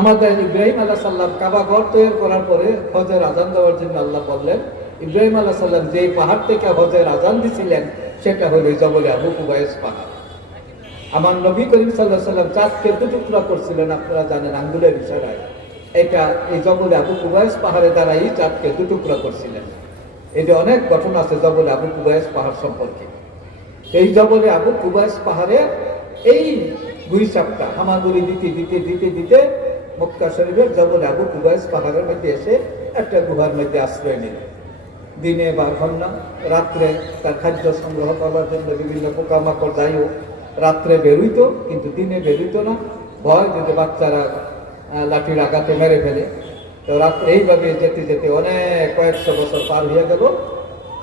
আমাদের ইব্রাহিম আলাইহিস সালাম কাবা ঘর তৈরি করার পরে হজের আজান দেওয়ার জন্য আল্লাহ বললেন, ইব্রাহিম আলাইহিস সালাম যেই পাহাড় থেকে হজের আজান দিছিলেন সেটা হলো জবলে আবু কুবাইস পাহাড়। আমার নবী করিম সাল্লাল্লাহু আলাইহি সাল্লাম চাঁদকে টুকরা করছিলেন, আপনারা জানেন, আঙ্গুলের ইশারায়। এটা এই জবলে আবু কুবাইস পাহাড়ে দ্বারাই চাঁদকে টুকরা করছিলেন। এটা অনেক ঘটনা আছে জবলে আবু কুবাইস পাহাড় সম্পর্কে। এই জবলে আবু কুবাইস পাহাড়ে এই গুই সাপটা হামাগুড়ি দিতে মক্কা শরীফের জবলে আবু কুবাইস পাহাড়ের মধ্যে এসে একটা গুহার মধ্যে আশ্রয় নিল। দিনে বার হন না, রাত্রে তার খাদ্য সংগ্রহ করার জন্য বিভিন্ন পোকামাকড় যাই হোক রাত্রে বেরোইতো, কিন্তু দিনে বেরোইতো না, ভয় যদি বাচ্চারা লাঠির আঘাতে মেরে ফেলে। তো রাত্রে এইভাবে যেতে অনেক কয়েকশো বছর পার হয়ে গেল।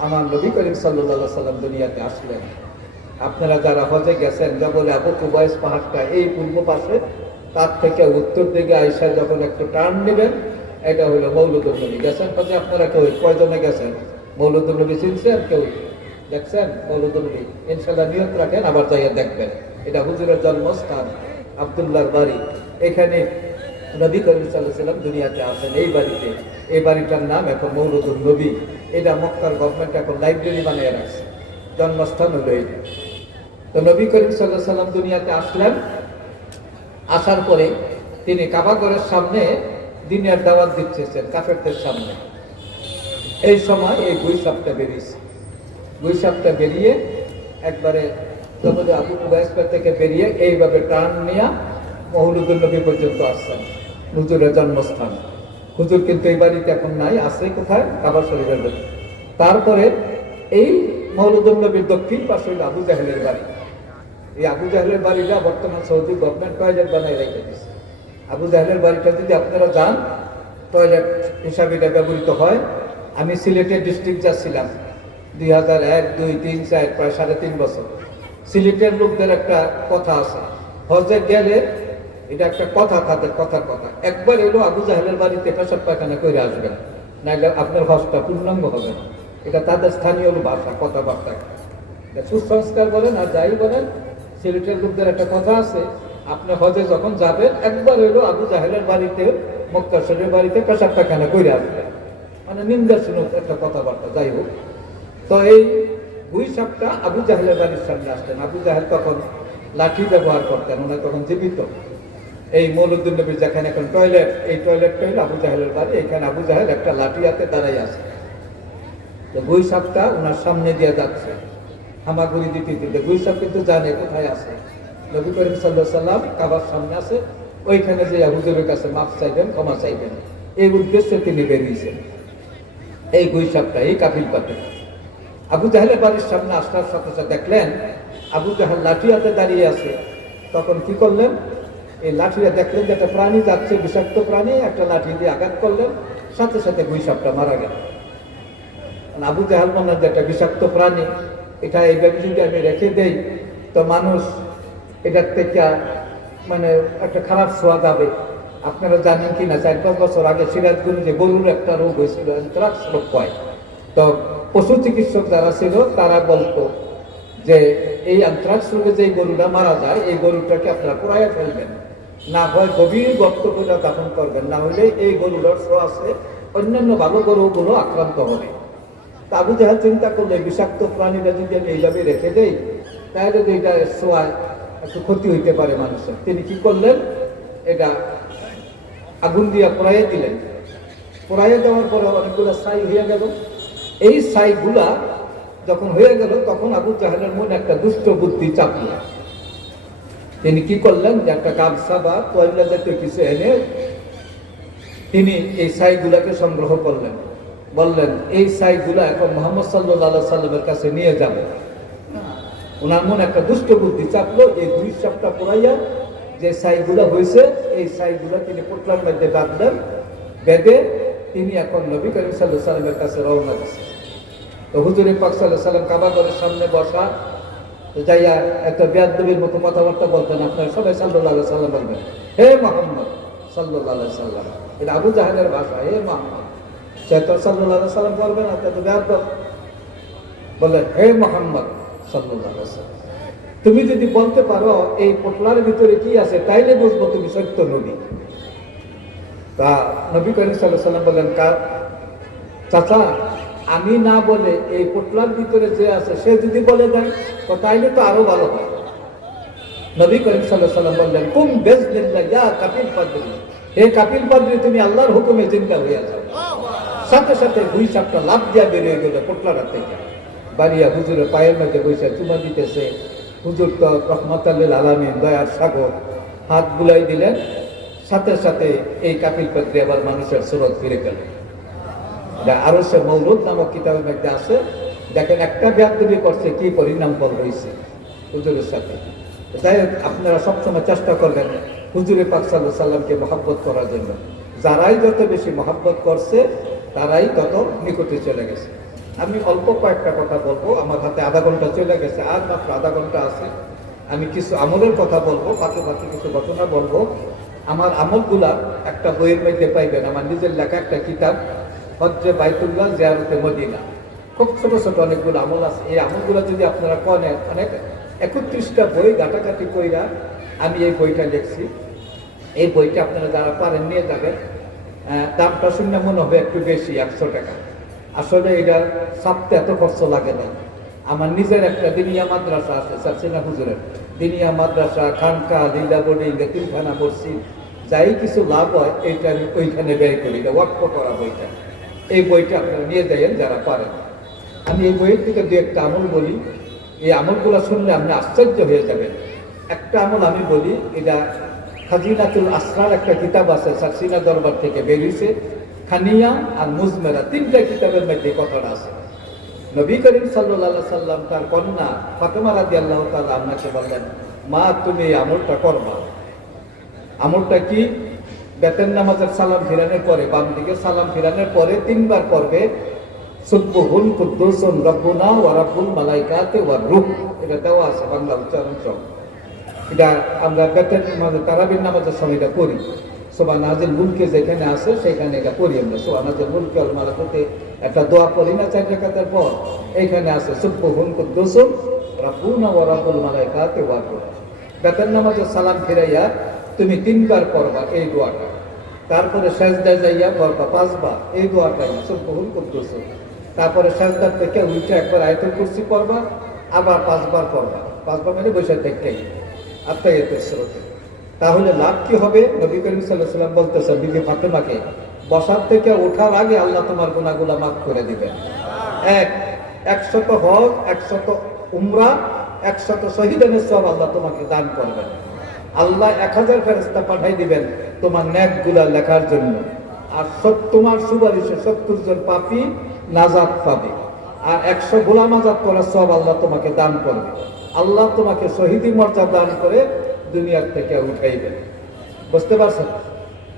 আমার নবী করিম সাল্লাল্লাহু আলাইহি সাল্লাম দুনিয়াতে আসলেন। আপনারা যারা হজে গেছেন, জবলে আবু কুবাইস পাহাড়টা এই পূর্ব পাশে, তার থেকে উত্তর দিকে আইসা যখন একটু টার্ন নেবেন, এটা হলো মৌলুদুন নবী। গেছেন হজে আপনারা কেউ? কয়জনে গেছেন? মৌলুদুন নবী চিনছেন কেউ? দেখছেন মৌলুদুন নবী? ইনশাআল্লাহ নিয়ত রাখেন, আবার যাইয়া দেখবেন। এটা হুজুরের জন্মস্থান, আব্দুল্লাহর বাড়ি। এখানে নবী করিম সাল্লাল্লাহু আলাইহি ওয়াসাল্লাম দুনিয়াতে আসেন এই বাড়িতে। এই বাড়িটার নাম এখন মৌলুদুন নবী। এটা মক্কার গভর্নমেন্ট এখন লাইব্রেরি বানিয়ে রাখছে, জন্মস্থান হলো এইটা। তো নবী করিম সাল্লাল্লাহু আলাইহি ওয়াসাল্লাম দুনিয়াতে আসলেন। আসার পরে তিনি কাবা ঘরের সামনে দিনের দাওয়াত দিচ্ছেন কাফেরদের সামনে। এই সময় এই গুই সাপটা বেরিয়েছে। গুই সাপটা বেরিয়ে একবারে জবলে আবু কুবাইস থেকে বেরিয়ে এইভাবে টান নিয়ে মৌলুদুন নবী পর্যন্ত আসছেন, হুজুরের জন্মস্থান। হুজুর কিন্তু এই বাড়িতে এখন নাই, আছে কোথায়? কাবা শরীফের মধ্যে। তারপরে এই মৌলুদুন নবীর দক্ষিণ পাশে হইল আবু জাহেলের বাড়ি। এই আবু জাহেলের বাড়িটা বর্তমান সৌদি গভর্নমেন্ট টয়লেট বানাই রেখে দিচ্ছে। আবু জাহেলের বাড়িটা যদি আপনারা যান, টয়লেট হিসাবে এটা ব্যবহৃত হয়। আমি সিলেটের ডিস্ট্রিক্ট যাচ্ছিলাম 2001, 2, 3, 4 প্রায় 3.5 বছর। সিলেটের লোকদের একটা কথা আছে, হজে গেলে এটা একটা কথা, তাদের কথা একবার এলো আবু জাহেলের বাড়িতে পেশাব পায়খানা করে আসবেন, নাহলে আপনার হজটা পূর্ণাঙ্গ হবে না। এটা তাদের স্থানীয় ভাষা, কথাবার্তা, সুসংস্কার বলেন আর যাই বলেন। সিলেটের লোকদের একটা কথা আছে, আপনি হজে যখন যাবেন একবার এলো আবু জাহেলের বাড়িতে, মক্কা শরীফের বাড়িতে পেশাব পায়খানা করে আসবেন, মানে নিন্দাজনক একটা কথাবার্তা। যাই হোক, তো এই গুই সাপটা আবু জাহেলের বাড়ির সামনে আসতেন। আবু জাহেল তখন লাঠি ব্যবহার করতেন, ওনার তখন জীবিত। এই মৌলুদুন নবীর যেখানে এখন টয়লেট, এই টয়লেটটা হলো আবু জাহেলের বাড়ি। এখানে আবু জাহেল একটা লাঠি হাতে দাঁড়াই আছে। তো গুই সাপটা ওনার সামনে দিয়ে যাচ্ছে হামাগুড়ি দিতে। গুই সাপ কিন্তু জানে কোথায় আছে। নবী করিম সাল্লাল্লাহু আলাইহি সাল্লাম কাবার সামনে আছে, ওইখানে যে হুজুরের কাছে মাফ চাইবেন, ক্ষমা চাইবেন, এই উদ্দেশ্যে তিনি বেরিয়েছেন। এই গুই সাপটা, এই কাফিল পাতে আবু জাহেলের বাড়ির সামনে আসার সাথে সাথে দেখলেন আবু জাহেল লাঠি হাতে দাঁড়িয়ে আছে। তখন কি করলেন, এই লাঠিটা দেখলেন যে একটা প্রাণী যাচ্ছে, বিষাক্ত প্রাণী, একটা লাঠি দিয়ে আঘাত করলেন, সাথে সাথে গুই সাপটা মারা গেল। আবু জাহেল মনে যে একটা বিষাক্ত প্রাণী, এটা এইভাবে যদি আমি রেখে দেই তো মানুষ এটার থেকে মানে একটা খারাপ ছোঁয়া যাবে। আপনারা জানেন কিনা, 4-5 বছর আগে সিরাজগঞ্জে গরুর একটা রোগ হয়েছিল, অ্যানথ্রাক্স রোগ কয়। তো পশু চিকিৎসক যারা ছিল তারা বলতো যে এই অ্যানথ্রাক্স রোগে যে গরুটা মারা যায়, এই গরুটাকে আপনারা পোড়াইয়া ফেলবেন, না হয় গভীর গর্ত করে দাফন করবেন, না হলে এই গরুটার ছোঁয়া আছে অন্যান্য ভালো গরুগুলো আক্রান্ত হবে। তা আবু জাহেল চিন্তা করলে বিষাক্ত প্রাণীরা যদি আমি এইভাবে রেখে দেই তাহলে তো এটা ছোঁয়ায় একটু ক্ষতি হইতে পারে মানুষের। তিনি কি করলেন, এটা আগুন দিয়ে পোড়াইয়া দিলেন। পোড়াইয়া দেওয়ার পরে অনেকগুলো ছাই হয়ে গেল। এই ছাইগুলা যখন হয়ে গেল তখন আবু জাহেলের মনে একটা দুষ্ট বুদ্ধি চাপল। তিনি কি করলেন, যে একটা গামছা বা তোয়াল্লা জাতীয় কিছু এনে তিনি এই ছাইগুলাকে সংগ্রহ করলেন। বললেন এই ছাইগুলা এখন মুহাম্মদ সাল্লাল্লাহু আলাইহি সাল্লামের কাছে নিয়ে যাবে। ওনার মনে একটা দুষ্ট বুদ্ধি চাপলো, এই গুই সাপটা পোড়াইয়া যে ছাইগুলো হয়েছে এই ছাইগুলো তিনি পোটলার মধ্যে বাঁধলেন, বেঁধে তিনি এখন নবী করিম সাল্লাল্লাহু আলাইহি সাল্লামের কাছে রওনা দিয়েছেন। তো হুজুর পাক সাল্লাল্লাহু আলাইহি সাল্লাম কাবা ঘরের সামনে বসা, তো যাইয়া একটা বেয়াদবির মতো কথাবার্তা বলতেন, আপনারা সবাই সাল্লাল্লাহু আলাইহি সাল্লাম বলবেন, হে মুহাম্মদ সাল্লাল্লাহু আলাইহি সাল্লাম। এটা আবু জাহেলের ভাষা, হে মুহাম্মদ। সে তো সাল্লাল্লাহু আলাইহি সাল্লাম বলবেন, আপনারা তো বেয়াদব বললেন, হে মুহাম্মদ সাল্লাল্লাহু আলাইহি সাল্লাম। তুমি যদি বলতে পারো এই পোটলার ভিতরে কি আছে, তাইলে বুঝবো তুমি সত্য নবী। তা নবী করিম সাল্লাল্লাহু আলাইহি সাল্লাম বললেন, চাচা আমি না বলে এই পোটলার ভিতরে যে আছে সে যদি বলে দেয় তো তাইলে তো আরো ভালো হয়। নবী করিম সাল্লাল্লাহু আলাইহি সাল্লাম বললেন, কুম বিজনিল্লাহ ইয়া কাপিল পাদ্রী, হে কাপিল পাদ্রী তুমি আল্লাহর হুকুমে জিন্দা হইয়া যাও। সাথে সাথে দুই চারটা লাফ দিয়া বেরিয়ে গেল পোটলার থেকে, বাড়িয়া হুজুরের পায়ের মধ্যে বসে চুমা দিতেছে। হুজুর তো রহমাতুল লিল আলামিন, দয়ার সাগর, হাত বুলাই দিলেন। সাথে সাথে এই কাপিল পাদ্রী আবার মানুষের সুরত ফিরে গেল। আরো সে মৌলুদ নামক কিতাবের মধ্যে আছে, দেখেন একটা বেয়াদবি করছে কি পরিণাম ফল হয়েছে হুজুরের সাথে। তাই আপনারা সবসময় চেষ্টা করবেন হুজুরে পাক সাল্লাল্লাহু আলাইহি সাল্লামকে মহব্বত করার জন্য। যারাই যত বেশি মহব্বত করছে তারাই তত নিকটে চলে গেছে। আমি অল্প কয়েকটা কথা বলবো, আমার হাতে আধা ঘন্টা চলে গেছে, আর মাত্র আধা ঘন্টা আছে। আমি কিছু আমলের কথা বলবো, বাকি কিছু ঘটনা বলবো। আমার আমলগুলা একটা বইয়ের মধ্যে পাইবেন, আমার নিজের লেখা একটা কিতাব, হজ্জে বাইতুল্লাহ জিয়ারতে মদিনা। খুব ছোট ছোট অনেকগুলো আমল আছে। এই আমলগুলো যদি আপনারা করেন, অনেক 31টা বই ঘাটাঘাটি কইরা আমি এই বইটা লিখছি। এই বইটা আপনারা যারা পারেন নিয়ে যাবেন। দামটা শুনে মনে হবে একটু বেশি, 100 টাকা। আসলে এটা ছাপতে এত খরচ লাগে না। আমার নিজের একটা দিনিয়া মাদ্রাসা আছে, সারসিনা হুজুরের দিনিয়া মাদ্রাসা, খানকা, লীলা বোর্ডিং, তিনখানা মসজিদ, যাই কিছু লাভ হয় এইটা আমি ওইখানে ব্যয় করি। এটা ওয়াকফ করা বইটা। এই বইটা আপনারা নিয়ে যাবেন যারা পারেন। আমি এই বইয়ের থেকে দু একটা আমল বলি, এই আমলগুলো শুনলে আপনি আশ্চর্য হয়ে যাবেন। একটা আমল আমি বলি, এটা খাজিনাতুল আসরার একটা কিতাব আছে, সারসিনা দরবার থেকে বেরিয়েছে। খানিয়া আর মুজমেরা, 3টা কিতাবের মধ্যে কথাটা আছে। নবী করিম সাল্লাল্লাহু আলাইহি সাল্লাম তার কন্যা ফাতেমা রাদিয়াল্লাহু তাআলা আনহাকে বললেন, মা তুমি এই আমলটা করবা। আমলটা কি? বেতেন নামাজের সালাম ফিরানোর পরে, বাম দিকে সালাম ফিরানোর পরে 3বার পড়বে সুবহুন কুদ্দুসুন রাব্বুনা ওয়া রাব্বুল মালাইকাতি ওয়ার রূহ। এটা দেওয়া আছে বাংলা উচ্চারণ সহ। এটা আমরা বেতেন নামাজে, তারাবির নামাজের সময় এটা করি। সুবহানাল মুলকে যেখানে আছে সেখানে এটা করি আমরা। সুবহানাল মুলকে ওয়াল মালাকুতি একটা দোয়া পড়ি না 4 রাকাতের পর, এইখানে আছে সুবহুন কুদ্দুসুন রাব্বুনা ওয়া রাব্বুল মালাইকাতি ওয়ার রূহ। বেতেন নামাজের সালাম ফিরাইয়া তুমি 3বার পড়বা এই দোয়াটা। তারপরে সেজদায় যাইয়া পড়বা 5বার এই দোয়াটাই, সুবহুন কুদ্দুসুন। তারপরে সেজদার থেকে উঠে একবার আয়াতুল কুরসি পড়বা, আবার 5বার পড়বা। 5বার মানে বসে থেকে আত্মায়াতুস সুরতে। তাহলে লাভ কি হবে? নবী করিম সাল্লাল্লাহু আলাইহি সাল্লাম বলতেছেন বিবি ফাতেমাকে, বসার থেকে ওঠার আগে আল্লাহ তোমার গুনাহগুলো মাফ করে দিবেন। 100 হজ, 100 উমরা, 100 শহীদানের সওয়াব আল্লাহ তোমাকে দান করবেন। আল্লাহ 1000 ফেরেশতা পাঠাই দিবেন তোমার নেকগুলা লেখার জন্য। আর তোমার সুপারিশে 70 জন পাপী নাজাত পাবে। আর 100 গোলাম আজাদ করার সওয়াব আল্লাহ তোমাকে দান করবে। আল্লাহ তোমাকে শহীদি মর্যাদা দান করে দুনিয়ার থেকে উঠাইবেন। বুঝতে পারছেন?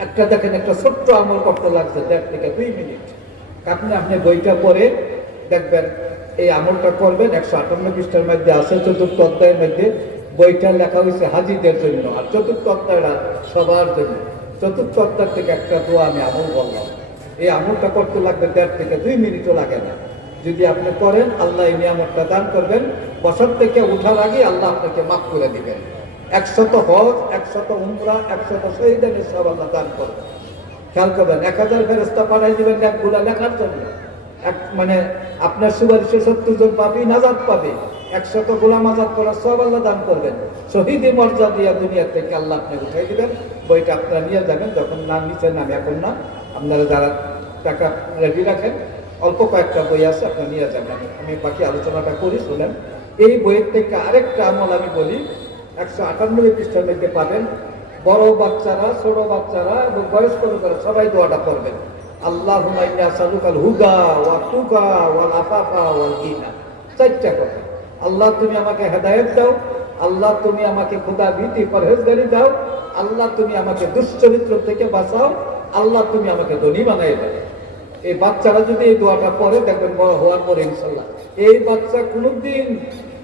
একটা দেখেন, একটা ছোট্ট আমল করতে লাগছে 1.5 থেকে 2 মিনিট। আপনি বইটা পড়ে দেখবেন, এই আমলটা করবেন। 158 পৃষ্ঠার মধ্যে আছে, 4র্থ অধ্যায়ের মধ্যে। বইটা লেখা হয়েছে হাজিদের জন্য, আর 4র্থ অধ্যায়টা সবার জন্য। 4র্থ অধ্যায় থেকে একটা দোয়া আমি আমল বললাম। এই আমলটা করতে লাগবে 1.5 থেকে 2 মিনিটও লাগে না। যদি আপনি করেন, আল্লাহ এই নিয়ামতটা দান করবেন। বছর থেকে উঠার আগে আল্লাহ আপনাকে মাফ করে দিবেন। 100 হজ, 100 উমরা, 100 শহীদানের সওয়াব আল্লাহ দান করবেন। খেয়াল করবেন, 1000 ফেরেশতা পাঠাই দিবেন নেকগুলা লেখার জন্য। মানে আপনার সুপারিশে 70 জন পাপী নাজাত পাবে। 100 গোলাম আজাদ করার সওয়াব আল্লাহ দান করবেন। শহীদি মর্যাদা দিয়া দুনিয়া থেকে আল্লাহ আপনাকে উঠাই দিবেন। বইটা আপনারা নিয়ে যাবেন, যখন নাম নিচ্ছেন, আমি এখন না, আপনারা যারা টাকা রেডি রাখেন, অল্প কয়েকটা বই আছে, আপনারা নিয়ে যাবেন। আমি বাকি আলোচনাটা করি, শুনেন। এই বইয়ের থেকে আরেকটা আমল আমি বলি, 198 পৃষ্ঠার মধ্যে পাবেন। বড় বাচ্চারা, ছোট বাচ্চারা এবং বয়স্ক লোকেরা সবাই দোয়াটা করবেন। আল্লাহুম্মা ইন্নী আসআলুকাল হুদা ওয়া তুকা ওয়াল আফাফা ওয়াল গিনা। 4টা কথা। আল্লাহ তুমি আমাকে হেদায়েত দাও, আল্লাহ তুমি আমাকে খোদা ভীতি পরহেজগারি দাও, আল্লাহ তুমি আমাকে দুশ্চরিত্র থেকে বাঁচাও, আল্লাহ তুমি আমাকে ধনী বানাই দাও। এই বাচ্চারা যদি এই দোয়াটা পড়ে দেখবেন বড় হওয়ার পরে ইনশাল্লাহ এই বাচ্চা কোনোদিন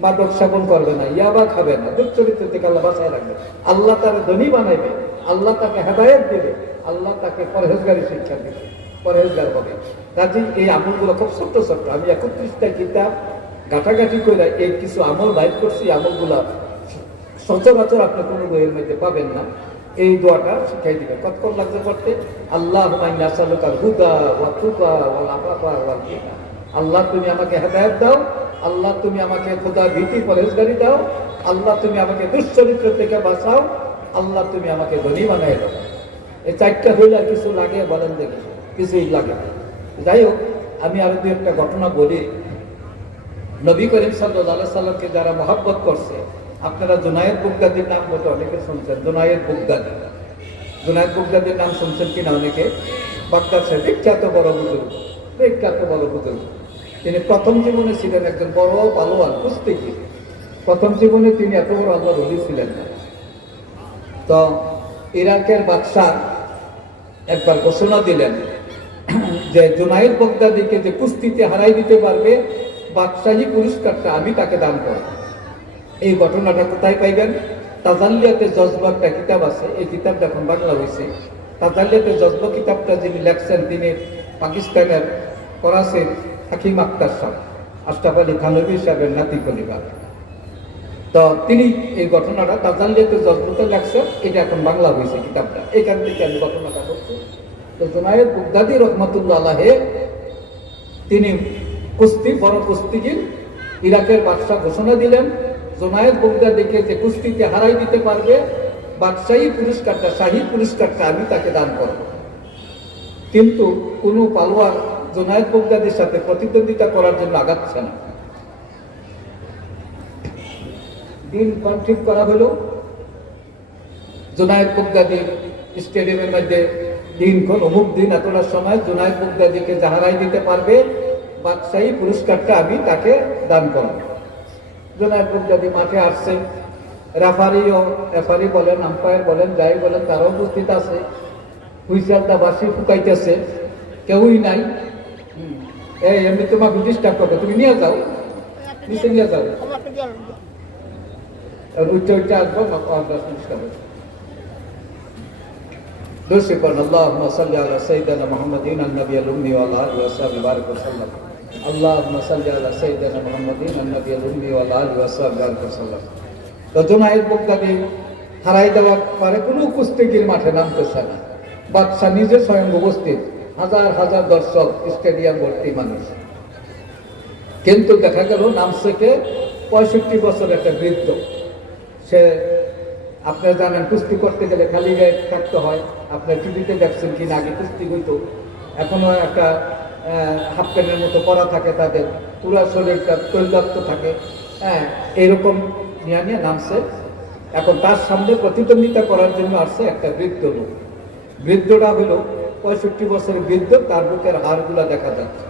মাদক সেবন করবে না, ইয়াবা খাবে না, দুশ্চরিত্র থেকে আল্লাহ বাঁচায় রাখবে, আল্লাহ তাকে ধনী বানাইবে, আল্লাহ তাকে হেদায়েত দেবে, আল্লাহ তাকে পরহেজগারি শিক্ষা দেবে, পরহেজগার হবে। কাজে এই আমলগুলো খুব ছোট্ট ছোট্ট, আমি 31টা কিতাব ঘাটাঘাটি করে এই কিছু আমল বাইর করছি। আমলগুলা সচরাচর আপনি কোনো বইয়ের মধ্যে পাবেন না। এই দোয়াটা শিখাই দিবে। কতক্ষণ লাগছে পড়তে? আল্লাহুম্মা ইন্নী আসআলুকাল হুদা ওয়াত তুকা ওয়াল আফাফা ওয়াল গিনা। আল্লাহ তুমি আমাকে হেদায়েত দাও, আল্লাহ তুমি আমাকে খোদার ভীতি পরহেজগারি দাও, আল্লাহ তুমি আমাকে দুশ্চরিত্র থেকে বাঁচাও, আল্লাহ তুমি আমাকে ধনী বানাই দাও। এই চারটা হইলে আর কিছু লাগে বলেন দেখি? কিছুই লাগে না। যাই হোক, আমি আরো দু একটা ঘটনা বলি। নবী করিম সাল্লাল্লাহু আলাইহি সাল্লামকে যারা মহব্বত করছে, আপনারা জুনায়েদ বুগদাদির নাম বলতে অনেকে শুনছেন। জুনায়েদ বুগদাদি, জুনায়েদ বুগদাদির নাম শুনছেন কিনা অনেকে? বাগদাদ শহরে বিখ্যাত বড় বুজুর্গ, বিখ্যাত বড় বুজুর্গ। তিনি প্রথম জীবনে ছিলেন একজন বড় পালোয়ান, কুস্তিগীর। প্রথম জীবনে তিনি এত বড় আল্লাহর ওলি ছিলেন না। তো ইরাকের বাদশাহ একবার ঘোষণা দিলেন যে জুনায়েদ বুগদাদিকে যে কুস্তিতে হারাই দিতে পারবে বাদশাহী পুরস্কারটা আমি তাকে দান করব। এই ঘটনাটা কোথায় পাইবেন? তাজাল্লিয়াতে জজবা একটা কিতাব আছে, এই কিতাবটা এখন বাংলা হয়েছে। তাজাল্লিয়াতে জজবা কিতাবটা যিনি লেখছেন তিনি পাকিস্তানের করাচির হাকিম আক্তার সাহেব, আশরাফ আলী থানভী সাহেবের নাতি পরিবার। তো তিনি এই ঘটনাটা তাজাল্লিয়াতে জজবাতে লেখছেন, এটা এখন বাংলা হয়েছে কিতাবটা, এইখান থেকে আমি ঘটনাটা বলছি। তো জুনায়েদ বুগদাদি রহমাতুল্লাহ আলাইহি তিনি কুস্তি, বড় কুস্তিগীর। ইরাকের বাদশাহ ঘোষণা দিলেন জুনায়েদ বুগদাদিকে যে কুস্তিতে হারাই দিতে পারবে বাদশাহী পুরস্কারটা, শাহী পুরস্কারটা আমি তাকে দান করব। কিন্তু কোনো পালোয়ান জুনায়েদ বুগদাদির সাথে প্রতিদ্বন্দ্বিতা করার জন্য আগাচ্ছে না। দিন ঠিক করা হলো, জুনায়েদ বুগদাদি স্টেডিয়ামের মধ্যে দিনক্ষণ অমুক দিন এতটার সময় জুনায়েদ বুগদাদিকে যা হারাই দিতে পারবে বাদশাহী পুরস্কারটা আমি তাকে দান করব। জুনায়েদ বুগদাদি মাঠে আসছে, রেফারি বলেন, আম্পায়ার বলেন, যাই বলেন তারাও উপস্থিত আছে। হুইসেলটা বাঁশি ফুকাইতেছে, কেউই নাই। এই এমনি তোমাকে ডিস্টার্ব করবে, তুমি নিয়ে যাও, নিচে নিয়ে যাও, উচ্চ আসবো পুরস্কার। দোষী পড়েন আল্লাহুম্মা সাল্লি আলা সাইয়্যিদিনা মুহাম্মাদিন আন-নাবিয়্যিল উম্মি ওয়া আলা আলিহি ওয়া সাহবিহি বারিক ওয়া সাল্লাম। আল্লাহুম্মা সাল্লি আলা সাইয়্যিদিনা মুহাম্মাদিন আন-নাবিয়্যিল উম্মি ওয়া আলা আলিহি ওয়া সাহবিহি বারিক ওয়া সাল্লাম। তো জুনায়েদ বুগদাদি হারাই দেওয়ার পরে কোনো কুস্তিগির মাঠে নামতেছে না। বাদশাহ নিজে স্বয়ং উপস্থিত, হাজার হাজার দর্শক, স্টেডিয়াম ভর্তি মানুষ। কিন্তু দেখা গেল নামছে কে? 65 বছর একটা বৃদ্ধ। সে, আপনারা জানেন কুস্তি করতে গেলে খালি গায়ে থাকতে হয়। আপনার টিভিতে দেখছেন কিনা, আগে কুস্তি হইতো, এখনো একটা হাফ প্যান্টের মতো পরা থাকে তাদের, পুরো শরীরটা তৈলাক্ত থাকে। হ্যাঁ, এইরকম নিয়ে নিয়ে নামছে। এখন তার সামনে প্রতিদ্বন্দ্বিতা করার জন্য আসছে একটা বৃদ্ধ লোক। বৃদ্ধটা হলো 65 বছরের বৃদ্ধ, তার বুকের হাড়গুলা দেখা যাচ্ছে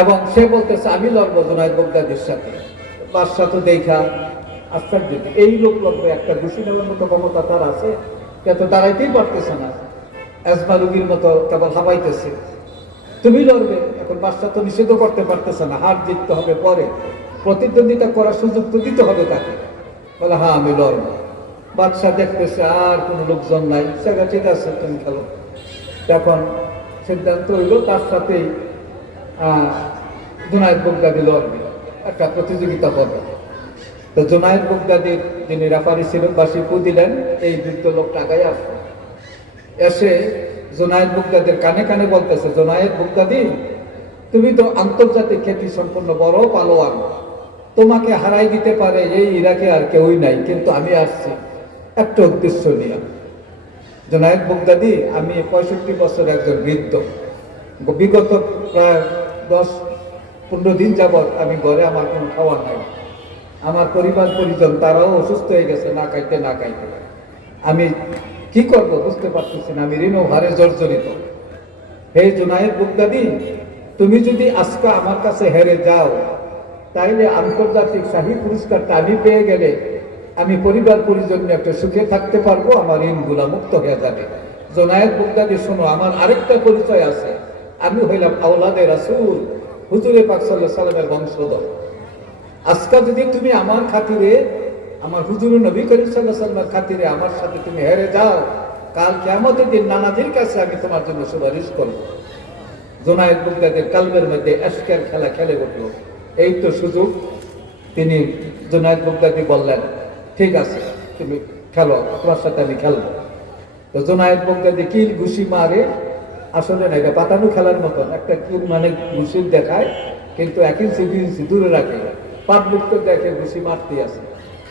এবং সে বলতেছে আমি লড়বো জুনায়েদ বুগদাদির সাথে। বাদশা তো দেখা আশ্চর্য, এই লোক লড়বে, একটা ঘুষি নেওয়ার মতো ক্ষমতা তার আছে, তো দাঁড়াইতেই পারতেছে না, অ্যাজমা রোগীর মতো কেবল হাবাইতেছে। তুমি লড়বে। এখন বাদশা তো নিষেধ করতে পারতেছে না, হার জিততে হবে, পরে প্রতিদ্বন্দ্বিতা করার সুযোগ তো দিতে হবে তাকে। বলে হ্যাঁ আমি লড়বো। বাদশা দেখতেছে আর কোনো লোকজন নাই, সেটা ঠিক আছে তুমি খেলো। তখন সিদ্ধান্ত হইল তার সাথেই জুনায়েদ বুগদাদি লড়বে, একটা প্রতিযোগিতা হবে। তো জুনায়েদ বুগদাদির যিনি রেফারি ছিলেন বাঁশি ফু দিলেন, এই বৃদ্ধ লোকটা আগায় আসলো, এসে জুনায়েদ বুগদাদির কানে কানে বলতেছে, জুনায়েদ বুগদাদি তুমি তো আন্তর্জাতিক খ্যাতি সম্পন্ন বড় পালোয়ান, তোমাকে হারাই দিতে পারে এই ইরাকে আর কেউই নাই, কিন্তু আমি আসছি একটা উদ্দেশ্য নিয়ে। জুনায়েদ বুগদাদি আমি 65 বছর একজন বৃদ্ধ, বিগত প্রায় 10-15 দিন যাবৎ আমি ঘরে, আমার কোনো খাওয়া নাই, আমার পরিবার পরিজন তারাও অসুস্থ হয়ে গেছে, না খাইতে না খাইতে। আমি কি করব বুঝতে পারতেছি না, আমি ঋণ ভারে জর্জরিত। হে জুনায়েদ বুগদাদি, তুমি যদি আজকে আমার কাছে হেরে যাও তাইলে আন্তর্জাতিক শাহী পুরস্কারটা আমি পেয়ে গেলে আমি পরিবার পরিজন নিয়ে একটা সুখে থাকতে পারবো, আমার ঋণগুলা মুক্ত হয়ে যাবে। জোনায়েদ বুগদাদি, শোনো, আমার আরেকটা পরিচয় আছে, আমি হইলাম আওলাদে রাসূল, হুজুরে পাক সাল্লাল্লাহু আলাইহি সাল্লামের বংশধর। আজকে যদি তুমি আমার খাতিরে, আমার হুজুর নবী করিম সাল্লাল্লাহু আলাইহি সাল্লামের খাতিরে আমার সাথে তুমি হেরে যাও, কাল কিয়ামতের দিন নানাজির কাছে আমি তোমার জন্য সুপারিশ করব। জোনায়েদ বুগদাদির কালবের মধ্যে এশকের খেলা খেলে উঠল। এই তো সুযোগ। তিনি, জোনায়েদ বুগদাদি বললেন, ঠিক আছে তুমি খেলো, তোমার সাথে আমি খেলবো। তো জোনায়েদ বুগদাদি কিল ঘুষি মারে, আসলে না, এটা পাতানো খেলার মতন, একটা কিল মানে ঘুষি দেখায়, কিন্তু 1 ইঞ্চি 2 ইঞ্চি দূরে রাখে, পাবলিক তো দেখে ঘুষি মারতে আছে।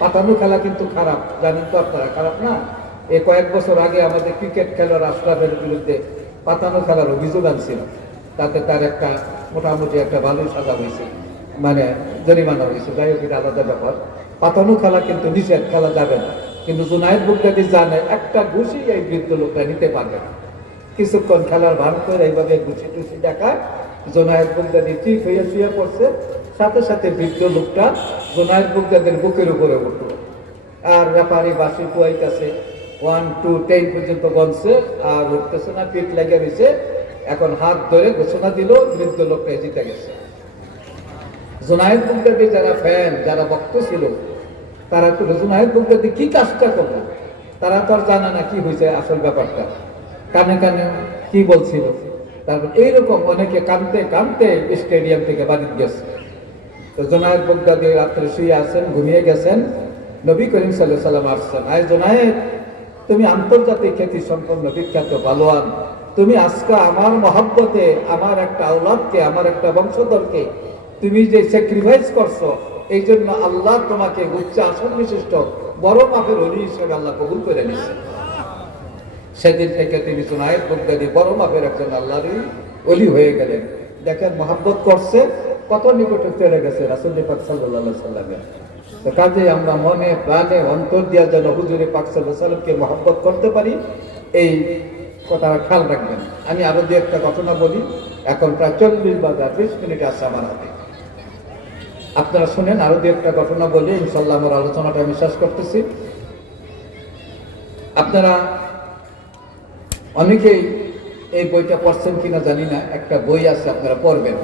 পাতানো খেলা কিন্তু খারাপ, জানেন তো আপনারা, খারাপ না? এই কয়েক বছর আগে আমাদের ক্রিকেট খেলোয়াড় আশরাফের বিরুদ্ধে পাতানো খেলার অভিযোগ আনছিল, তাতে তার একটা মোটামুটি একটা ভালোই সাজা হয়েছে, মানে জরিমানা হয়েছে। যাই হোক, এটা আলাদা ব্যাপার। পাতানো খেলা কিন্তু নিষেধ, খেলা যাবে না। কিন্তু জোনায়েদ বুগদাদি জানে একটা ঘুষি এই বৃদ্ধ লোকটা নিতে পারবে না। কিছুক্ষণ খেলার ভান করে এইভাবে ঘুষি টুসি দেখায়, জোনায়েদ বুগদাদি ঠিক হয়ে শুয়ে পড়ছে, সাথে সাথে বৃদ্ধ লোকটা জোনায়েদ বুগদাদির বুকের উপরে উঠল। আর ব্যাপারী বাসি পুয়াইতেছে, 1 2 10 পর্যন্ত গনছে, আর উঠতেছে না, পিঠ লেগে রয়েছে। এখন হাত ধরে ঘোষণা দিল, বৃদ্ধ লোকটা জিতে গেছে। জোনায়েদ বুগদাদি যারা ফ্যান, যারা ভক্ত ছিল, তারা তো জোনায়েদ বুগদাদি কি কাজটা করলো, তারা তো আর জানে না কি হয়েছে আসল ব্যাপারটা, কানে কানে কি বলছিল। তারপর এইরকম অনেকে কানতে কানতে স্টেডিয়াম থেকে বাড়ি গেছে। তো জোনায়েদ বুগদাদি রাত্রে শুয়ে আছেন, ঘুমিয়ে গেছেন। নবী করিম সাল্লাল্লাহু আলাইহি সাল্লাম আসছেন, আয় জোনায়েদ, তুমি আন্তর্জাতিক খ্যাতি সম্পন্ন বিখ্যাত পালোয়ান, তুমি আজকে আমার মহব্বতে আমার একটা আওলাদকে, আমার একটা বংশধরকে তুমি যে স্যাক্রিফাইস করছো, এই জন্য আল্লাহ তোমাকে উচ্চ আসন বিশিষ্ট বড় মাপের ওলি হিসেবে আল্লাহ কবুল করে নিয়েছে। সেদিন থেকে তিনি জোনায়েদ বুগদাদি বড় মাপের একজন আল্লাহর ওলি হয়ে গেলেন। দেখেন, মহব্বত করছে, কত নিকটে চলে গেছে রাসূল পাক সাল্লাল্লাহু আলাইহি সাল্লামের। তো কাজে আমরা মনে প্রাণে অন্তর দিয়া যেন হুজুরে পাক সাল্লাল্লাহু আলাইহি সাল্লামকে মহব্বত করতে পারি, এই কথা খেয়াল রাখবেন। আমি আরো দু একটা ঘটনা বলি। এখন প্রায় 40 বা 20 মিনিট আছে আমার হাতে, আপনারা শুনেন। আরো দু একটা ঘটনা বলি, ইনশাল্লাহ আমার আলোচনাটা আমি শেষ করতেছি। আপনারা অনেকেই এই বইটা পড়ছেন কিনা জানি না, একটা বই আছে, আপনারা পড়বেন।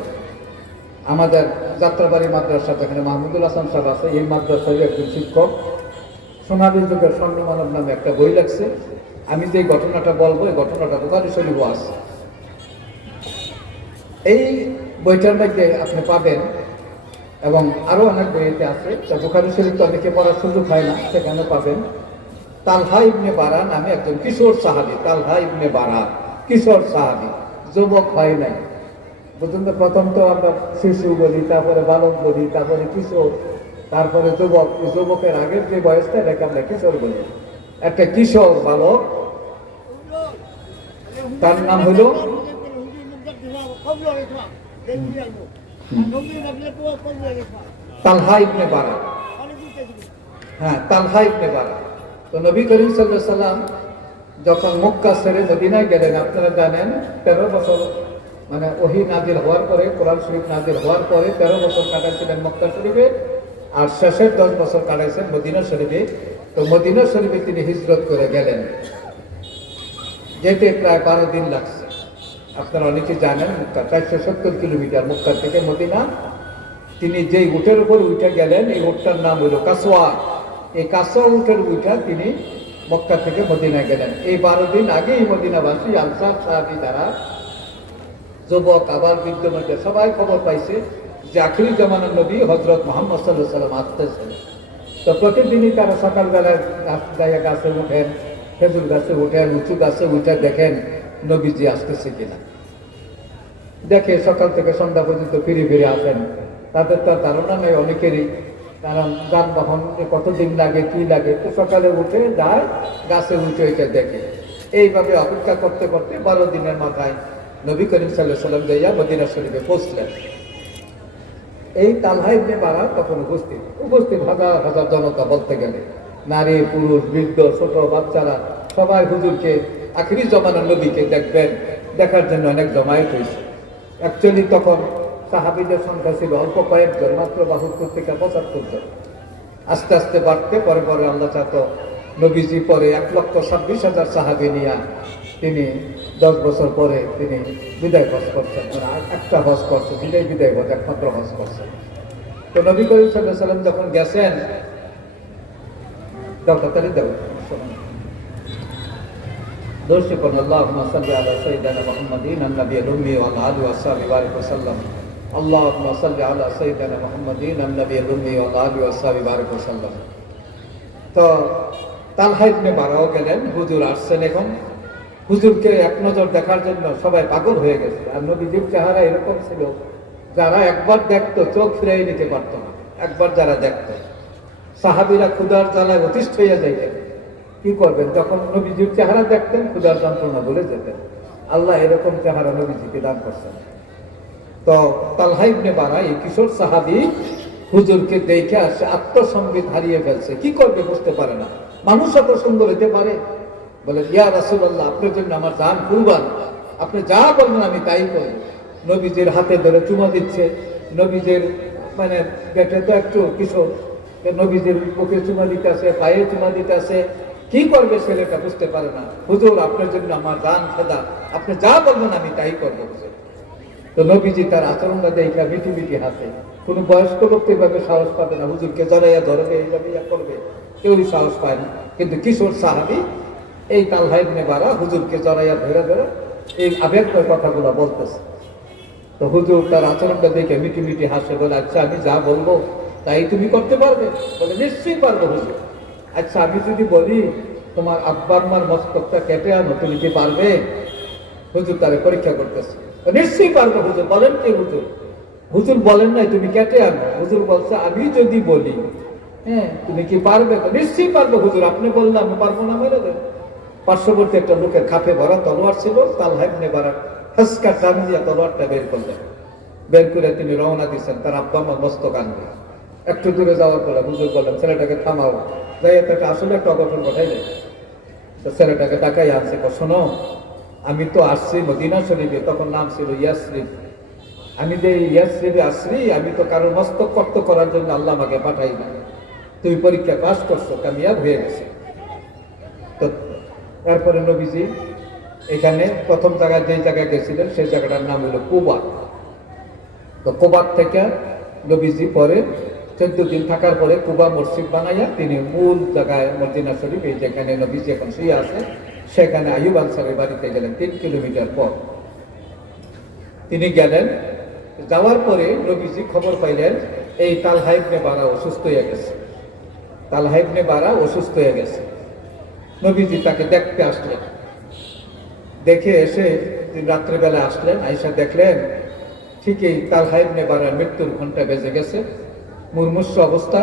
আমাদের যাত্রাবাড়ি মাদ্রাসা, যেখানে মাহমুদুল হাসান সাহেব আছে, এই মাদ্রাসার একজন শিক্ষক সোনালী যুগের স্বর্ণমানব নামে একটা বই লাগছে। আমি যে ঘটনাটা বলবো, এই ঘটনাটা বুখারী শরীফে আছে। এই বইটার মধ্যে আপনি পাবেন, এবং আরো অনেক বইতে আছে। বুখারী শরীফ তো অনেকে পড়ার সুযোগ হয় না, সেখানে পাবেন। তালহা ইবনে বারা নামে একজন কিশোর সাহাবী, তালহা ইবনে বারা কিশোর সাহাবী, যুবক হয় নাই। বুঝুন তো, প্রথম তো আমরা শিশু বলি, তারপরে বালক বলি, তারপরে কিশোর, তারপরে যুবক। যুবকের আগের যে বয়সটা, এটাকে আমরা কিশোর বলি। একটা কিশোর বালক, তার নাম হলো তালহা ইবনে বারা। হ্যাঁ, তালহা ইবনে বারা। তো নবী করিম সাল্লাল্লাহু আলাইহি সাল্লাম যখন মক্কা ছেড়ে মদিনায় গেলেন, আপনারা জানেন 13 বছর, মানে ওহী নাজিল হওয়ার পরে, কোরআন শরীফ নাজিল হওয়ার পরে 13 বছর কাটাইছিলেন মক্কা শরীফে, আর শেষের 10 বছর কাটাইছেন মদিনা শরীফে। তো মদিনা শরীফে তিনি হিজরত করে গেলেন, যেতে প্রায় 12 দিন লাগছে। আপনারা অনেকে জানেন, মক্কা 470 কিলোমিটার মক্কা থেকে মদিনা। তিনি যেই উটের উপর উঠে গেলেন, এই উটটার নাম হলো কাসওয়া। এই কাসওয়া উটের উঠা তিনি মক্কা থেকে মদিনায় গেলেন। এই 12 দিন আগেই মদিনাবাসী আনসার সাহাবী যারা যুবক আবার বৃদ্ধ মধ্যে সবাই খবর পাইছে যে আখিরি জামানার নবী হযরত মুহাম্মদ সাল্লাল্লাহু আলাইহি ওয়াসাল্লাম আসতেছেন। তো প্রতিদিনই তারা সকালবেলায় গাছে উঠেন, খেজুর গাছে উঠেন, উঁচু গাছে উঠে দেখেন নবীজি আসতেছে কিনা। দেখে সকাল থেকে সন্ধ্যা পর্যন্ত ফিরে ফিরে আসেন। তাদের তো ধারণা নেই অনেকেরই, কারণ যানবাহন কতদিন লাগে, কি লাগে। তো সকালে উঠে যায়, গাছে উঠে এটা দেখে। এইভাবে অপেক্ষা করতে করতে 12 দিনের মাথায় নবী করিম সাল্লাল্লাহু আলাইহি ওয়াসাল্লাম যাইয়া মদিনা শরীফে পৌঁছলেন। এই তালহা ইবনে বারা তখন উপস্থিত হাজার হাজার জনতা, বলতে গেলে নারী পুরুষ বৃদ্ধ ছোট বাচ্চারা সবাই হুজুরকে, আখিরি জামানার নবীকে দেখবেন, দেখার জন্য অনেক জমায়েত হয়েছে। অ্যাকচুয়ালি তখন সাহাবীদের সংখ্যা ছিল অল্প কয়েকজন, মাত্র 72 থেকে 75 জন। আস্তে আস্তে বাড়তে পরে পরে আল্লাহ চাত নবীজি পরে 1,26,000 সাহাবী নিয়ে তিনি 10 বছর পরে তিনি বিদায় হজ করছেন। মানে একটা হজ করছেন, বিদায় হজ একমাত্র হজ করছেন। তো নবী করিম সাল্লাল্লাহু আলাইহি ওয়াসাল্লাম যখন গেছেন, তাড়াতাড়ি দাও দর্শকগণ, আল্লাহুম্মা সাল্লি আলা সাইয়্যিদিনা মুহাম্মাদিন আন-নাবিয়্যিল উম্মি ওয়া আলা আলিহি ওয়া সাহবিহি ওয়া সাল্লাম। আল্লাহুম্মা সাল্লি আলা সাইয়্যিদিনা মুহাম্মাদিন আন-নাবিয়্যিল উম্মি ওয়া আলা আলিহি ওয়া সাহবিহি ওয়া সাল্লাম। তো তালহা ইবনে বারাও গেলেন, হুজুর আসছেন। এখন হুজুরকে এক নজর দেখার জন্য সবাই পাগল হয়ে গেছে। আর নবীজির চেহারা এরকম ছিল, যারা একবার দেখতো চোখ ফিরাই নিতে পারতো না। একবার যারা দেখতো, সাহাবীরা ক্ষুধার জ্বালায় অতিষ্ঠ হইয়া যাইতেন। কি করবেন? যখন নবীজির চেহারা দেখতেন ক্ষুধার যন্ত্রণা ভুলে যেতেন। আল্লাহ এরকম চেহারা নবীজিকে দান করছেন। তো তালহা ইবনে বারা, এই কিশোর সাহাবী, হুজুরকে দেখে আসে আত্মসম্বিত হারিয়ে ফেলছে। কি করবে বুঝতে পারে না। মানুষ এত সুন্দর হতে পারে? বলে, ইয়া রাসূলুল্লাহ, আপনার জন্য আমার জান কুরবান, আপনি যা বলবেন আমি তাই করি। নবীজির হাতে ধরে চুমা দিচ্ছে। নবীজির মানে গেটে তো একটু কিশোর, নবীজির বুকে চুমা দিতে আসে, পায়ে চুমা দিতে আসে। কি করবে ছেলেটা বুঝতে পারে না। হুজুর, আপনার জন্য আমার জান ফেদা, আপনি যা বলবেন আমি তাই করবো। তো নবীজি তার আচরণটা দেখা মিটি মিটি হাসে। কোনো বয়স্ক লোক এভাবে সাহস পাবে না, হুজুরকে জড়াইয়া ধরবে, এইভাবে ইয়া করবে, কেউই সাহস পায় না। কিন্তু কিশোর সাহাবী এই তালহা ইবনে বারা হুজুরকে জড়াইয়া ধরে ধরে এই আবেগময় কথাগুলো বলতেছে। তো হুজুর তার আচরণটা দেখে মিটি মিটি হাসে, বলে, আচ্ছা আমি যা বলবো তাই তুমি করতে পারবে? বলে, নিশ্চয়ই পারবো হুজুর। আচ্ছা আমি যদি বলি তোমার আব্বা আম্মার মস্তকটা কেটে আনো, তুমি কি পারবে? হুজুর তারে পরীক্ষা করতেছে। নিশ্চয়ই পারবো হুজুর। বলেন কি হুজুর? হুজুর বলেন নাই তুমি কেটে আনো। হুজুর বলছে, আমি যদি বলি হ্যাঁ তুমি কি পারবে? নিশ্চয়ই পারবো হুজুর, আপনি বললে আমি পারবো না, মেরে দেন। পার্শ্ববর্তী একটা লোকের খাপে ভরা তলোয়ার ছিল। তালহা ইবনে বারা হাসকা টান দিয়ে তলোয়ারটা বের করলেন। বের করে তিনি রওনা দিচ্ছেন তার আব্বা আমার মস্তক আনবে। একটু দূরে যাওয়ার পরে হুজুর বললেন, ছেলেটাকে থামাও। যাই একটা আসলে একটা অঘটন ঘটাইলেন। তো ছেলেটাকে তাকাই আনছে, শোনো, আমি তো আসছি মদিনা শরীফে, তখন নাম ছিল ইয়াসরিফ। আমি যে ইয়াসরিফে আসছি, আমি তো কারোর মস্তক কর্ত করার জন্য আল্লাহ আমাকে পাঠাই না। তুমি পরীক্ষা পাস করছো, কামিয়াব হয়ে গেছে। তো তারপরে নবীজি এখানে প্রথম জায়গায় যে জায়গায় গেছিলেন সেই জায়গাটার নাম হলো কুবা। তো কুবার থেকে নবীজি পরে 14 দিন থাকার পরে কুবা মসজিদ বানাইয়া তিনি মূল জায়গায় মদিনা শরীফ, এই যেখানে নবীজি এখন শুয়ে আছে, সেখানে আইয়ুব আনসারীর বাড়িতে গেলেন। 3 কিলোমিটার পর তিনি গেলেন। যাওয়ার পরে নবীজি খবর পাইলেন এই তালহা ইবনে বারা অসুস্থ হয়ে গেছে। তালহা ইবনে বারা অসুস্থ হয়ে গেছে। নবীজি তাকে দেখতে আসলেন। দেখে এসে রাত্রেবেলা আসলেন, আয়েশা দেখলেন ঠিকই তালহা ইবনে বারার মৃত্যুর ঘন্টা বেজে গেছে, মুমূর্ষু অবস্থা।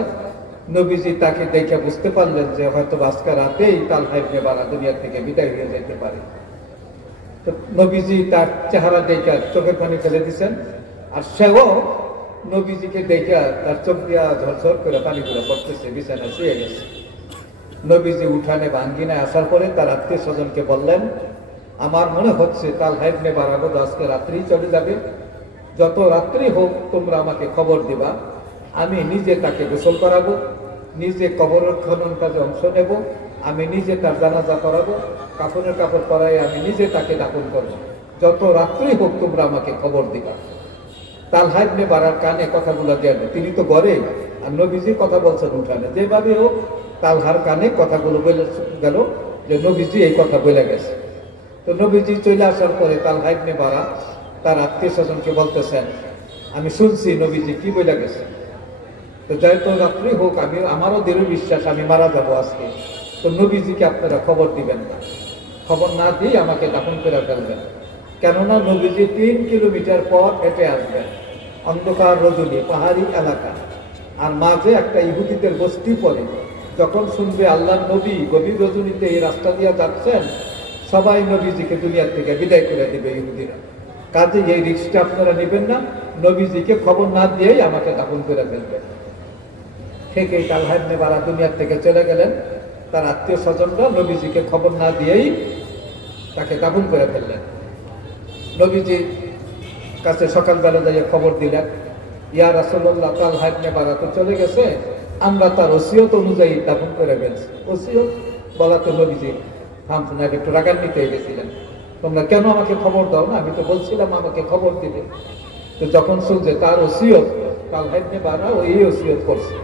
নবীজি তাকে দেখে বুঝতে পারলেন যে হয়তো আজকে রাতেই তালহা ইবনে বারা দুনিয়া থেকে বিদায় হয়ে যেতে পারে। তো নবীজি তার চেহারা দেখে চোখের পানি ফেলে দিচ্ছেন। আর সেও নবীজিকে দেখে তার চোখ দিয়া ঝরঝর করে পানিগুলো পড়তেছে, বিছানায় শুয়ে গেছে। নবীজি উঠানে ভাঙ্গিনায় আসার পরে তার আত্মীয় স্বজনকে বললেন, আমার মনে হচ্ছে তালহা ইবনে বারা বোধ আজকে রাত্রেই চলে যাবে। যত রাত্রি হোক তোমরা আমাকে খবর দিবা, আমি নিজে তাকে গোসল করাবো, নিজে কবর খনন কাজে অংশ নেব, আমি নিজে তার জানাজা করাবো, কাফনের কাপড় পরাই আমি নিজে তাকে দাফন করব। যত রাত্রি হোক তোমরা আমাকে খবর দিবা। তালহা ইবনে বারার কানে কথাগুলো গেল। তিনি তো ঘরে, আর নবীজি কথা বলছেন উঠানে। যেভাবে হোক তালহার কানে কথাগুলো বলে গেল যে নবীজি এই কথা বলে গেছে। তো নবীজি চলে আসার পরে তালহা ইবনে বারা তার আত্মীয় স্বজনকে বলতেছেন, আমি শুনছি নবীজি কি বলে গেছে। তো যাই তো রাত্রি হোক, আমি আমারও দৃঢ় বিশ্বাস আমি মারা যাবো আজকে। তো নবীজিকে আপনারা খবর দিবেন না, খবর না দিয়ে আমাকে দাফন করে ফেলবেন। কেননা নবীজি 3 কিলোমিটার পর হেঁটে আসবেন, অন্ধকার রজনী, পাহাড়ি এলাকা, আর মাঝে একটা ইহুদিদের বস্তি পড়ে। যখন শুনবে আল্লাহর নবী গভীর রজনীতে এই রাস্তা দিয়ে যাচ্ছেন, সবাই নবীজিকে দুনিয়ার থেকে বিদায় করে দিবে ইহুদিরা। কাজে এই রিস্কটা আপনারা নেবেন না, নবীজিকে খবর না দিয়েই আমাকে দাফন করে ফেলবেন। থেকেই তালহা ইবনে বারা দুনিয়ার থেকে চলে গেলেন। তার আত্মীয় স্বজনরা নবীজিকে খবর না দিয়েই তাকে দাফন করে ফেললেন। নবীজি কাছে সকালবেলা যাইয়ে খবর দিলেন, ইয়া রাসূলুল্লাহ তালহা ইবনে বারা তো চলে গেছে, আমরা তার ওসিয়ত অনুযায়ী দাফন করে ফেলছি। ওসিয়ত বলাতে নবীজি থামছেন, একটু রাগান্বিত হয়ে গেছিলেন, তোমরা কেন আমাকে খবর দাও না, আমি তো বলছিলাম আমাকে খবর দিবে। তো যখন শুনছে তার ওসিয়ত, তালহা ইবনে বারা ওই ওসিয়ত করছে,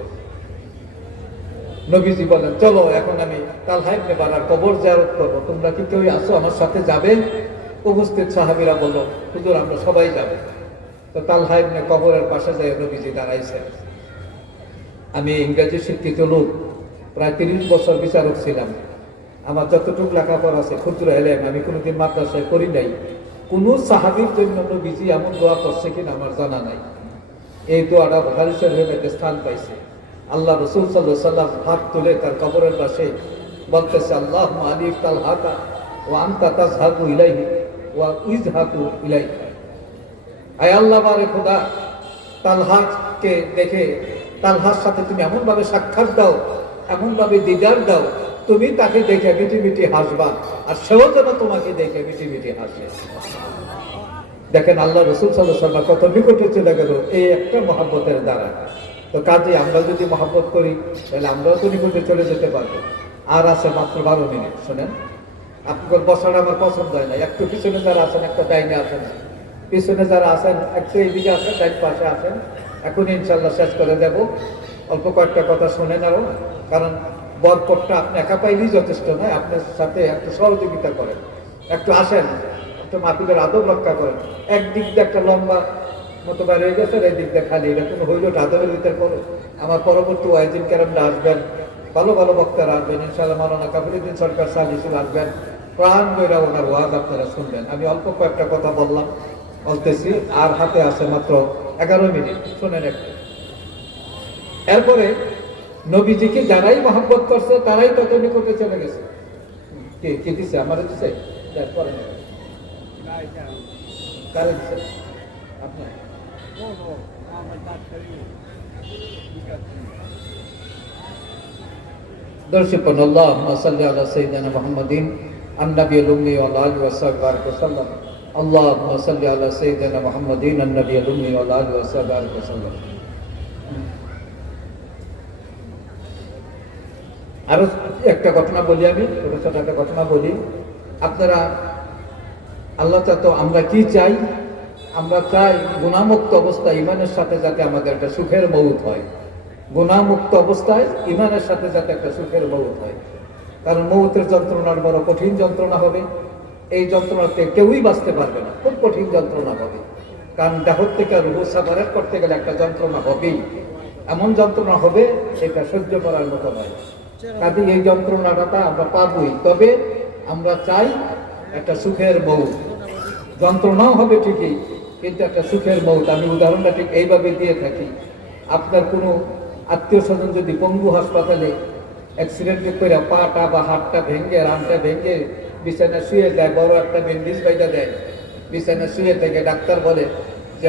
নবীজি বলেন চলো এখন আমি তালহা ইবনে বারার কবর জিয়ারত করবো, তোমরা কি কেউ আসো আমার সাথে যাবে? উপস্থিত সাহাবীরা বলল হুজুর আমরা সবাই যাবে। তো তালহা ইবনে কবরের পাশে যায় নবীজি দাঁড়াইছেন। আমি ইংরেজি শিক্ষিত লোক, প্রায় 30 বছর বিচারক ছিলাম, আমার যতটুকু লেখাপড়া আছে ক্ষুদ্র এলেম, আমি কোনোদিন মাদ্রাসায় করি নাই। কোন সাহাবীর জন্য নবীজি এমন দোয়া করছে কিনা আমার জানা নাই। এই দোয়াটা বুখারী শরীফে স্থান পাইছে। আল্লাহ রাসূল সাল্লাল্লাহু আলাইহি ওয়াসাল্লাম হাত তুলে তার কবরের পাশে বলতেছে, আল্লাহুম্মা আলিফ তালহাতা ওয়া আনতা তাযহাবু ইলাইহি ওয়া ইযহাতু ইলাইহি। আয় আল্লাহ বারে খোদা, তালহাকে দেখে তালহার সাথে তুমি এমন ভাবে সাক্ষাৎ দাও, এমন ভাবে দিদার দাও, তুমি তাকে দেখে মিটি মিটি হাসবা, আর সেও যেন তোমাকে দেখে মিটি মিটি হাসে। দেখেন আল্লাহ রাসূল সাল্লাল্লাহু আলাইহি ওয়াসাল্লাম কত নিকটে চলে গেল এই একটা মহব্বতের দ্বারা। তো কাজে আমরা যদি মহব্বত করি তাহলে আমরাও তো নিকটে চলে যেতে পারবো। আর আছে মাত্র 12 মিনিট, শোনেন, আপনার বসাটা আমার পছন্দ হয় না। একটু পিছনে যারা আছেন একটা ডাইনে আসেন, পিছনে যারা আছেন একটু এইদিকে আসেন, ডাইন পাশে আসেন। এখন ইনশাল্লাহ শেষ করে দেব। অল্প কয়েকটা কথা শোনেন আরো, কারণ বরকতটা আপনি একা পাইলেই যথেষ্ট নয়, আপনার সাথে একটু সহযোগিতা করেন, একটু আসেন, একটু মাহফিলের আদব রক্ষা করেন। একদিক দিয়ে একটা লম্বা মতো বাইরে হয়ে গেছে, এই দিক দিয়ে খালি, এটা কোনো হইল আদবের ভিতরে করো। আমার পরবর্তী ওয়াইজিন কেরামরা আসবেন, ভালো ভালো বক্তারা আসবেন, ইনশাআল্লাহ মাওলানা কাফিরউদ্দিন সরকার সাহেব হিসেবে আসবেন, প্রাণ বইরা ওনার ওয়াজ আপনারা শুনবেন। আমি অল্প কয়েকটা কথা বলতেছি, আর হাতে আছে মাত্র 11 মিনিট, শুনেন একটু। এরপরে নবীজিকে যারাই মহব্বত করছে তারাই তত নিকটে চলে গেছে। কে দিছে? আমার দিছে? পরে কারে দিছে? আপনার দর্শকগণ, আল্লাহুম্মা সাল্লি আলা সাইয়্যিদিনা মুহাম্মাদিন আন-নাবিয়্যিল উম্মি ওয়া আলা আলিহি ওয়া সাহবিহি ওয়া সাল্লাম। আল্লাহুম্মা সাল্লি আলা সাইয়্যিদিনা মুহাম্মাদিন আন-নাবিয়্যিল উম্মি ওয়া আলা আলিহি ওয়া সাহবিহি ওয়া সাল্লাম। আরো একটা ঘটনা বলি, আমি ছোট ছোট একটা ঘটনা বলি। আপনারা আল্লাহ তো আমরা কি চাই? আমরা চাই গুনাহমুক্ত অবস্থায় ইমানের সাথে যাতে আমাদের একটা সুখের মউত হয়। গুনাহমুক্ত অবস্থায় ইমানের সাথে যাতে একটা সুখের মউত হয়। কারণ মউতের যন্ত্রণার বড় কঠিন যন্ত্রণা হবে। এই যন্ত্রণাতে কেউই বাঁচতে পারবে না, খুব কঠিন যন্ত্রণা হবে। কারণ দেহ থেকে রূহ সাবারেট করতে গেলে একটা যন্ত্রণা হবেই, এমন যন্ত্রণা হবে সেটা সহ্য করার মতো নয়। কাজে এই যন্ত্রণাটা আমরা পাবই, তবে আমরা চাই একটা সুখের মউত। যন্ত্রণাও হবে ঠিকই, কিন্তু একটা সুখের মউত। আমি উদাহরণটা ঠিক এইভাবে দিয়ে থাকি। আপনার কোনো আত্মীয় স্বজন যদি পঙ্গু হাসপাতালে অ্যাক্সিডেন্ট করে পাটা বা হাতটা ভেঙে, রানটা ভেঙে বিছানায় শুয়ে যায়, বড় একটা ব্যান্ডেজ বাইটা দেয়, বিছানায় শুয়ে থেকে ডাক্তার বলে যে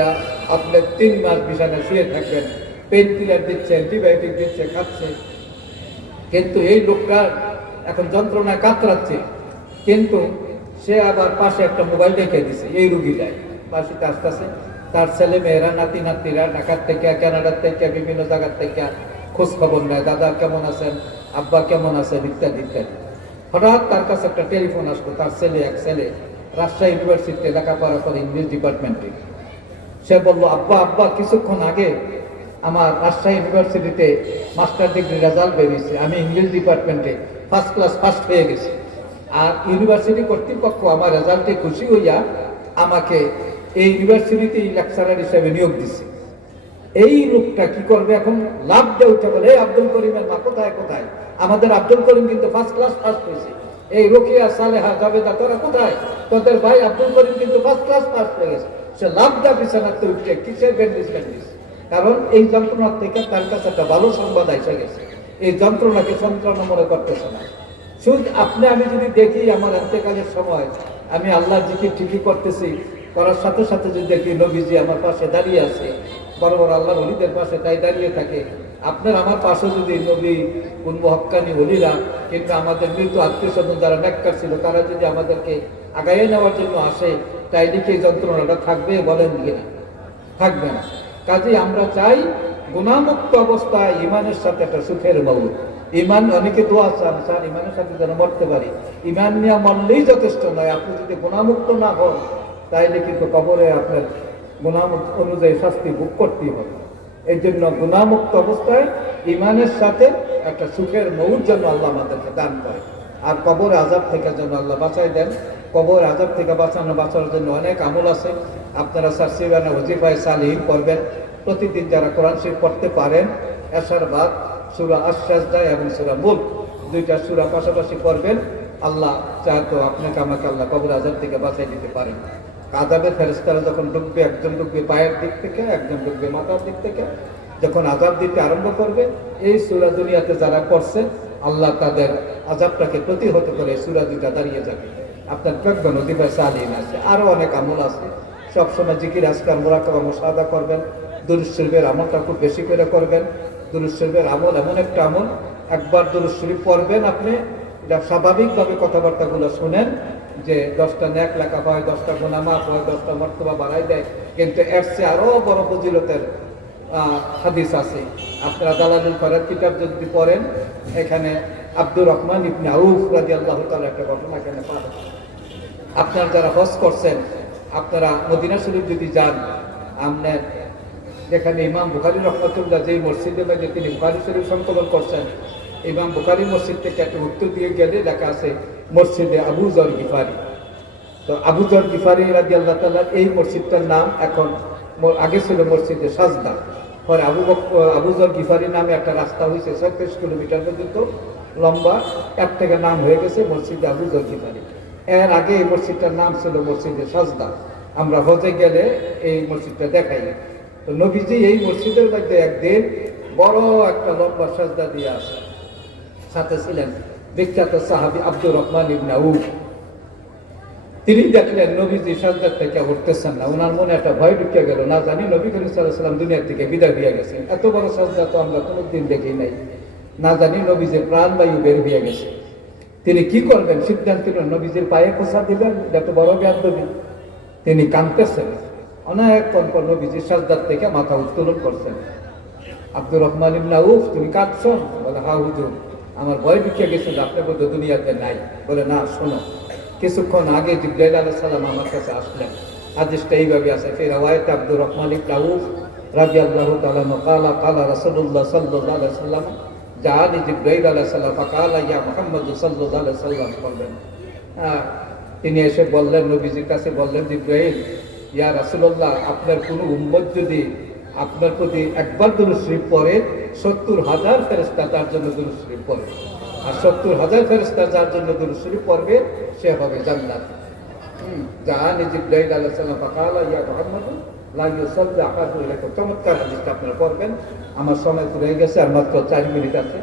আপনি 3 মাস বিছানায় শুয়ে থাকবেন, পেন কিলার দিচ্ছে, অ্যান্টিবায়োটিক দিচ্ছে, খাচ্ছে। কিন্তু এই লোকটা এখন যন্ত্রণায় কাতরাচ্ছে, কিন্তু সে আবার পাশে একটা মোবাইল রেখে দিছে এই রুগীটাই। পাশে আসতেছে তার ছেলে মেয়েরা, নাতি নাতিরা ঢাকার থেকে, কানাডার থেকে, বিভিন্ন জায়গার থেকে খোঁজ খবর নেয়, দাদা কেমন আছেন, আব্বা কেমন আছেন, ইত্যাদি ইত্যাদি। হঠাৎ তার কাছে একটা টেলিফোন আসলো, তার এক ছেলে রাজশাহী ইউনিভার্সিটিতে লেখাপড়া করে, ইংলিশ ডিপার্টমেন্টে। সে বললো, আব্বা আব্বা কিছুক্ষণ আগে আমার রাজশাহী ইউনিভার্সিটিতে মাস্টার ডিগ্রি রেজাল্ট বেরিয়েছে, আমি ইংলিশ ডিপার্টমেন্টে ফার্স্ট ক্লাস ফার্স্ট হয়ে গেছি। আর ইউনিভার্সিটি কর্তৃপক্ষ আমার রেজাল্টে খুশি হইয়া আমাকে এই ইউনিভার্সিটিতে লেকচারার হিসেবে নিয়োগ দিচ্ছে। এই লোকটা কি করবে এখন? লাভ দিয়ে উঠে বলে, এই আব্দুল করিমের মা কোথায় কোথায়? আমাদের আব্দুল করিম কিন্তু ফার্স্ট ক্লাস ফার্স্ট হয়েছে। এই রোকিয়া, সালেহা, জাবেদা তোরা কোথায়? তোদের ভাই আব্দুল করিম কিন্তু ফার্স্ট ক্লাস ফার্স্ট হয়ে গেছে। সে লাভ দেওয়া বিছানাতে উঠে কিসের ব্যান্ডেজ? কারণ এই যন্ত্রণার থেকে তার কাছে একটা ভালো সংবাদ এসে গেছে। এই যন্ত্রণাকে যন্ত্রণা মনে করতেছে না। শুধু আপনি আমি যদি দেখি আমার ইন্তেকালের সময় আমি আল্লাহর জিকির ঠিকই করতেছি, করার সাথে সাথে যদি দেখি নবীজি আমার পাশে দাঁড়িয়ে আছে, বড় বড় আল্লাহর ওলিদের পাশে তাই দাঁড়িয়ে থাকে, আপনার আমার পাশে যদি নবী কোন হক্কানি ওলিরা কিংবা আমাদের মৃত আত্মীয় স্বজন যারা নেককার ছিল তারা যদি আমাদেরকে আগাইয়ে নেওয়ার জন্য আসে, তাইলে কি এই যন্ত্রণাটা থাকবে? বলেন কিনা? থাকবে না। কাজেই আমরা চাই গুণামুক্ত অবস্থায় ইমানের সাথে একটা সুখের মৌত। ইমান, অনেকে দোয়া চান, স্যার ইমানের সাথে যেন মরতে পারি। ইমান নিয়ে মরলেই যথেষ্ট নয়, আপনি যদি গুণামুক্ত না হন তাইলে কিন্তু কবরে আপনার গুণামুক্ত অনুযায়ী শাস্তি ভোগ করতেই হবে। এই জন্য গুণামুক্ত অবস্থায় ইমানের সাথে একটা সুখের মৌত যেন আল্লাহ আমাদেরকে দান করে, আর কবর আযাব থেকে যেন আল্লাহ বাঁচাই দেন। কবর আযাব থেকে বাঁচার জন্য অনেক আমল আছে। আপনারা সারসিবানা ওজিফায়ে সালিহিন করবেন। প্রতিদিন যারা কোরআন শরীফ পড়তে পারেন, এশার বাদ সূরা আশ-সাজদা এবং সূরা মুলক, দুইটা সূরা পাশাপাশি পড়বেন। আল্লাহ চাইতো আপনাকে আমাকে আল্লাহ কবর আযাব থেকে বাঁচাই দিতে পারেন। আযাবের ফেরেশতারা যখন ঢুকবে, একজন ঢুকবে পায়ের দিক থেকে, একজন ঢুকবে মাথার দিক থেকে। যখন আযাব দিতে আরম্ভ করবে, এই সূরা দুনিয়াতে যারা পড়ছে, আল্লাহ তাদের আযাবটাকে প্রতিহত করে সূরা দুইটা দাঁড়িয়ে যাবে। আপনার দেখবেন ওজিফায়ে সালিহিন আছে, আরো অনেক আমল আছে। সবসময় জিকির, আজকার, মুরাকাবা, মুশাহাদা করবেন। দুরূদ শরীফের আমলটা খুব বেশি করে করবেন। দুরূদ শরীফের আমল এমন একটা আমল, একবার দুরূদ শরীফ পড়বেন আপনি, এটা স্বাভাবিকভাবে কথাবার্তাগুলো শুনেন যে 10টা নেক লেখা হয়, 10টা গুনাহ মাফ হয়, 10টা মর্তবা বাড়াই দেয়। কিন্তু এর চেয়ে আরো বড় ফজিলতের হাদিস আছে। আপনারা দালালুল ফরাদ কিতাব যদি পড়েন, এখানে আব্দুর রহমান ইবনে আউফ রাদিয়াল্লাহু তাআলা একটা ঘটনা এখানে পাবেন। আপনারা যারা হজ করছেন, আপনারা মদিনা শরীফ যদি যান, আপনার যেখানে ইমাম বুখারী রহমাতুল্লাহ যেই মসজিদে মধ্যে তিনি বুখারী শরীফ সংকলন করছেন, ইমাম বুখারী মসজিদ থেকে একটা উত্তর দিয়ে গেলে লেখা আছে মসজিদে আবু যর গিফারি। তো আবু যর গিফারি রাদিয়াল্লাহু তাআলা, এই মসজিদটার নাম এখন, আগে ছিল মসজিদে সাজদা, পরে আবু যর গিফারি নামে একটা রাস্তা হয়েছে 36 কিলোমিটার পর্যন্ত লম্বা, এর থেকে নাম হয়ে গেছে মসজিদে আবু যর গিফারি। এর আগে এই মসজিদটার নাম ছিল মসজিদে সাজদা। আমরা হজে গেলে এই মসজিদটা দেখাই। তো নবীজি এই মসজিদের মধ্যে একদিন বড় একটা লম্বা সাজদা দিয়ে আসে। সাথে ছিলেন বিখ্যাত সাহাবী আব্দুর রহমান ইবনে আউফ। তিনি দেখলেন নবীজি সাজদার থেকে উঠতেছেন না। ওনার মনে একটা ভয় ঢুকে গেল, না জানি নবী করিম সাল্লাল্লাহু আলাইহি ওয়াসাল্লাম দুনিয়া থেকে বিদায় হয়ে গেছেন। এত বড় সাজদা তো আমরা কোনোদিন দেখি নাই, না জানি নবীজির প্রাণবায়ু বের হয়ে গেছে। তিনি কি করবেন সিদ্ধান্ত নিলেন, নবীজির পায়ে খোঁচা দিবেন, এত বড় বেয়াদবি। তিনি কাঁদতেছেন, অনেকক্ষণ পর নবীজির সাজদার থেকে মাথা উত্তোলন করছেন। আব্দুর রহমান ইবনে আউফ, তুমি কাঁদছো? বলে, হ্যাঁ হুজুর, আমার ভয় ঢুকে গেছে যে আপনি বোধহয় দুনিয়াতে নাই। বলে, না শোনো, কিছুক্ষণ আগে জিবরাইল আলাইহিস সালাম আমার কাছে আসলেন। হাদিসটা এইভাবে আছে, ফি রাওয়ায়াত আব্দুর রহমান ইবনে আউফ রাদিয়াল্লাহু তাআলা ক্বালা ক্বালা রাসূলুল্লাহ সাল্লাল্লাহু আলাইহি ওয়াসাল্লাম জাআনি জিবরাইল আলাইহিস সালাম ফাকালা ইয়া মুহাম্মদ সাল্লাল্লাহু আলাইহি ওয়াসাল্লাম বললেন। তিনি এসে বললেন, নবীজির কাছে বললেন, জিবরাইল, ইয়া রাসূলুল্লাহ, আপনার কোনো উম্মত যদি আপনার প্রতি একবার দুরূদ শরীফ পড়ে, 70,000 ফেরেশতা তার জন্য দুরূদ শরীফ পড়ে, আর 70,000 ফেরেশতা যার জন্য দুরূদ শরীফ পড়বে সে হবে জান্নাত। জাআনি জিবরাইল আলাইহিস সালাম ফাকালা ইয়া মুহাম্মদ লা ইউসাল্লি আহাদু ইলাইকা। চমৎকার হাদিসটা আপনারা পড়বেন। আমার সময় ফুরিয়ে গেছে, আর মাত্র 4 মিনিট আছে,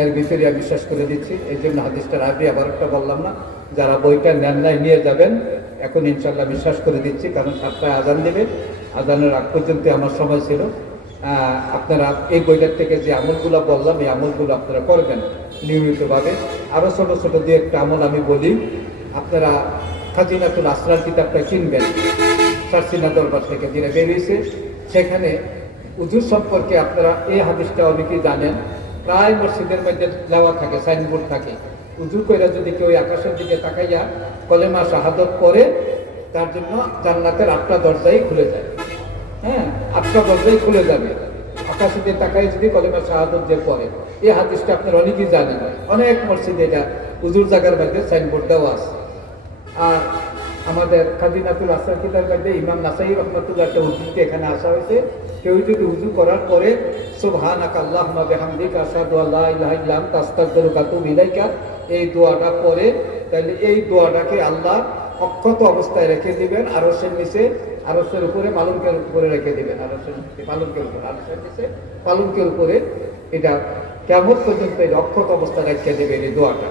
এর ভিতরে আমি বিশ্বাস করে দিচ্ছি। এই জন্য হাদিসটার আগে আবার একটা বললাম না। যারা বইটা নেন নাই নিয়ে যাবেন, এখন ইনশাল্লাহ বিশ্বাস করে দিচ্ছি, কারণ 7টায় আজান দেবে। আজানের আগ পর্যন্ত আমার সময় ছিল। আপনারা এই বইটার থেকে যে আমলগুলো বললাম, এই আমলগুলো আপনারা করবেন নিয়মিতভাবে। আরও ছোট ছোট দিয়ে একটা আমল আমি বলি, আপনারা খাজিনাতুল আসরার কিতাবটা কিনবেন, সারসিনা দরবার থেকে যেটা বেরিয়েছে। সেখানে উজুর সম্পর্কে আপনারা এই হাদিসটা অনেকেই জানেন, প্রায় মসজিদের মধ্যে দেওয়া থাকে, সাইনবোর্ড থাকে। উজু কইরা যদি কেউ আকাশের দিকে তাকাইয়া কলেমা শাহাদত করে, তার জন্য জান্নাতের 8টা দরজাই খুলে যায়। হ্যাঁ, 8টা দরজাই খুলে যাবে আকাশের দিকে তাকাই যদি কলেমা শাহাদত যে পড়ে। এই হাদিসটা আপনারা অনেকেই জানেন, অনেক মসজিদে এটা উজুর জায়গার মধ্যে সাইনবোর্ড দেওয়া আছে। আর আমাদের খাজিনাতুল আসরার কিতাবের মধ্যে ইমাম নাসাই রহমাতুল্লাহ একটা উদ্ধৃতি এখানে আসা হয়েছে, কেউ যদি উজু করার পরে সুবহানাকা আল্লাহুম্মা বিহামদিকা আশহাদু আল্লা ইলাহা ইল্লা আনতা আস্তাগফিরুকা ওয়া আতুবু ইলাইকা, এই দোয়াটা পড়ে, তাহলে এই দোয়াটাকে আল্লাহ অক্ষত অবস্থায় রেখে দিবেন আরশের নিচে, আরশের উপরে পালঙ্কের উপরে রেখে দিবেন, আরশের নিচে পালঙ্কের উপরে, আরশের নিচে পালঙ্কের উপরে, এটা কিয়ামত পর্যন্ত এই অক্ষত অবস্থায় রেখে দেবেন এই দোয়াটা।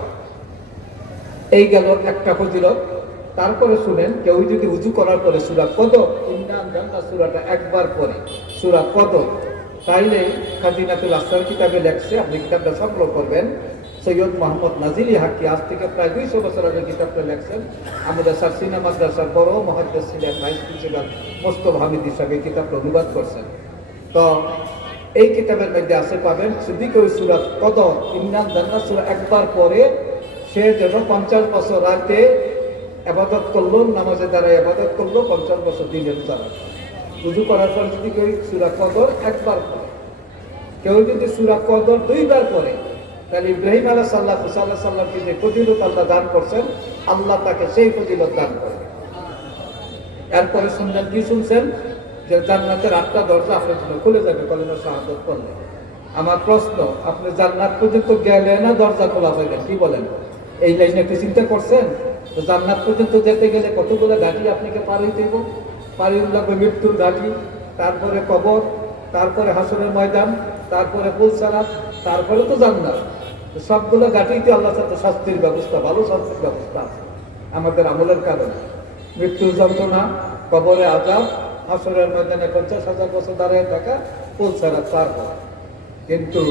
এই গেল একটা ফজিলত। তারপরে শুনেন, কেউ যদি উজু করার পরে সূরা কদর, ইন্নান জান্নাত সূরাটা একবার পড়ে, সূরা কদর, তাইলে খাজিনাতুল আসরার কিতাবে লেখছে, আপনি কিতাবটা সংগ্রহ করবেন, সৈয়দ মোহাম্মদ নাজিলি হাক্কি আজ থেকে প্রায় 200 বছর আগে কিতাবটা লেখছেন। আমাদের সারসিনা মাদ্রাসার বড় মুহাদ্দিস ছিলেন, ভাইস প্রিন্সিপাল মোস্তফা হামিদ সাহেব এই কিতাবটা অনুবাদ করছেন। তো এই কিতাবের মধ্যে আছে পাবেন শুধু কেউ সূরা কদর ইন্নাল জান্নাত সূরা একবার পরে সে যেন 50 বছর রাতে ইবাদত করলো, নামাজে দ্বারা ইবাদত করলো, 50 বছর দিনের রোজা রাখলো। ওযু করার পর যদি কেউ সূরা কদর একবার পড়ে, কেউ যদি সূরা কদর 2 বার পড়ে, তাহলে ইব্রাহিম আলাইহিস সালামকে যে ফজিলত আল্লাহ দান করছেন, আল্লাহ তাকে সেই ফজিলত দান করবে। এরপরে শুনলেন, কি শুনছেন? যে জান্নাতের 8টা দরজা আপনার জন্য খুলে যাবে কলিমা শাহাদাত পড়লে। আমার প্রশ্ন, আপনি জান্নাত পর্যন্ত গেলে না দরজা খোলা পাইবেন? কি বলেন? এই লাইনে একটু চিন্তা করছেন? তো জান্নাত পর্যন্ত যেতে গেলে কতগুলো ঘাটি আপনাকে পার হইতে হইব। পার হইতে লাগবে মৃত্যুর ঘাটি, তারপরে কবর, তারপরে হাসরের ময়দান, তারপরে পুলসারাত, তারপরে তো জান্নাত। সবগুলো ঘাটিতে আল্লাহ সাথে শাস্তির ব্যবস্থা, ভালো শাস্তির ব্যবস্থা আছে আমাদের আমলের কারণে। মৃত্যুর যন্ত্রণা, কবরে আযাব, হাসরের ময়দানে 50,000 বছর দাঁড়িয়ে থাকা, পুলসারাত পার হওয়া। কিন্তু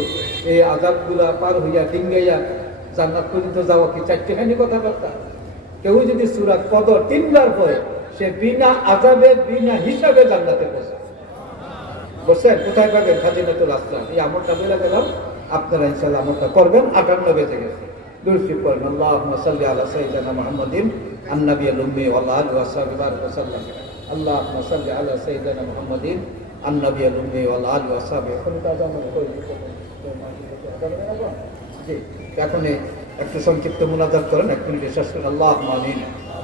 এই আযাবগুলা পার হইয়া ডিঙ্গাইয়া জান্নাত পর্যন্ত যাওয়া কি চারটিখানি কথাবার্তা? কেউ যদি সূরা কদর 3 বার পড়ে, সে বিনা আযাবে বিনা হিসাবে জান্নাতে পৌঁছে। বলছেন কোথায় পাবেন? খাজিনাতুল আসলাম। এই আমলটা বলে গেলাম, আপনারা ইনশাআল্লাহ আমলটা করবেন। 58 বেজে গেছে। দুরূদ পড়েন, আল্লাহুম্মা সাল্লি আলা সাইয়্যিদিনা মুহাম্মাদিন আন-নাবিয়্যিল উম্মি ওয়া আলা আলিহি ওয়া সাহবিহি ওয়া সাল্লাম। আল্লাহুম্মা সাল্লি আলা সাইয়্যিদিনা মুহাম্মাদিন আন-নাবিয়্যিল উম্মি ওয়া আলা আলিহি ওয়া সাহবিহি। এখন একটু সংক্ষিপ্ত মুনাজাত করেন, 1 মিনিটে শেষ করেন। আল্লাহুম্মা আমিন।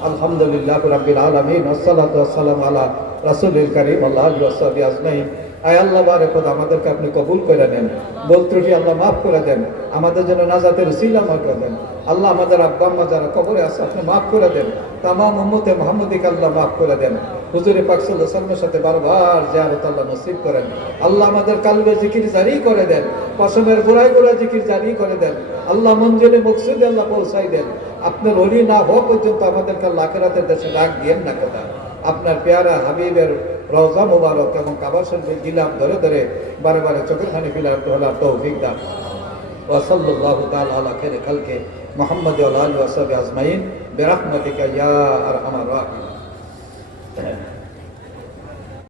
আলহামদুলিল্লাহি রাব্বিল আলামিন ওয়াসসালাতু ওয়াসসালামু আলা রাসূলিল কারীম ওয়া আলা আলিহি ওয়া সাহবিহি আজমাইন। আয় আল্লাহ বারে খোদা, আমাদেরকে আপনি কবুল করে নেন, ভুল ত্রুটি আল্লাহ মাফ করে দেন, আমাদের জন্য নাজাতের উসিলা করে দেন। আল্লাহ আমাদের আব্বা আম্মা যারা কবরে আছে আপনি মাফ করে দেন, তামাম উম্মতে মুহাম্মাদিকে আল্লাহ মাফ করে দেন। হুজুরে পাক সাল্লাল্লাহু আলাইহি ওয়াসাল্লামের সাথে বারবার জিয়ারত আল্লাহ নসিব করেন। আল্লাহ আমাদের কালবে জিকির জারি করে দেন, কসমের গোড়ায় গোড়ায় জিকির জারি করে দেন। আল্লাহ মঞ্জিলে মকসুদে আল্লাহ পৌঁছাই দেন। আপনার ওলি না হওয়া পর্যন্ত আমাদেরকে আল্লাহ আখিরাতের দেশে ডাক দিয়েন না কথা। আপনার পেয়ারা হাবিবের রওজা মুবারক এবং কাবা শরীফের গিলাফ ধরে ধরে বারে বারে চোখের পানি ফেলার তৌফিক দান। ওয়া সাল্লাল্লাহু তাআলা আলা খাইরি খালকি মুহাম্মদ ওয়া আলা আলিহি ওয়া সাহবিহি আজমাইন বিরহমাতিকা ইয়া আরহামার রাহিমিন।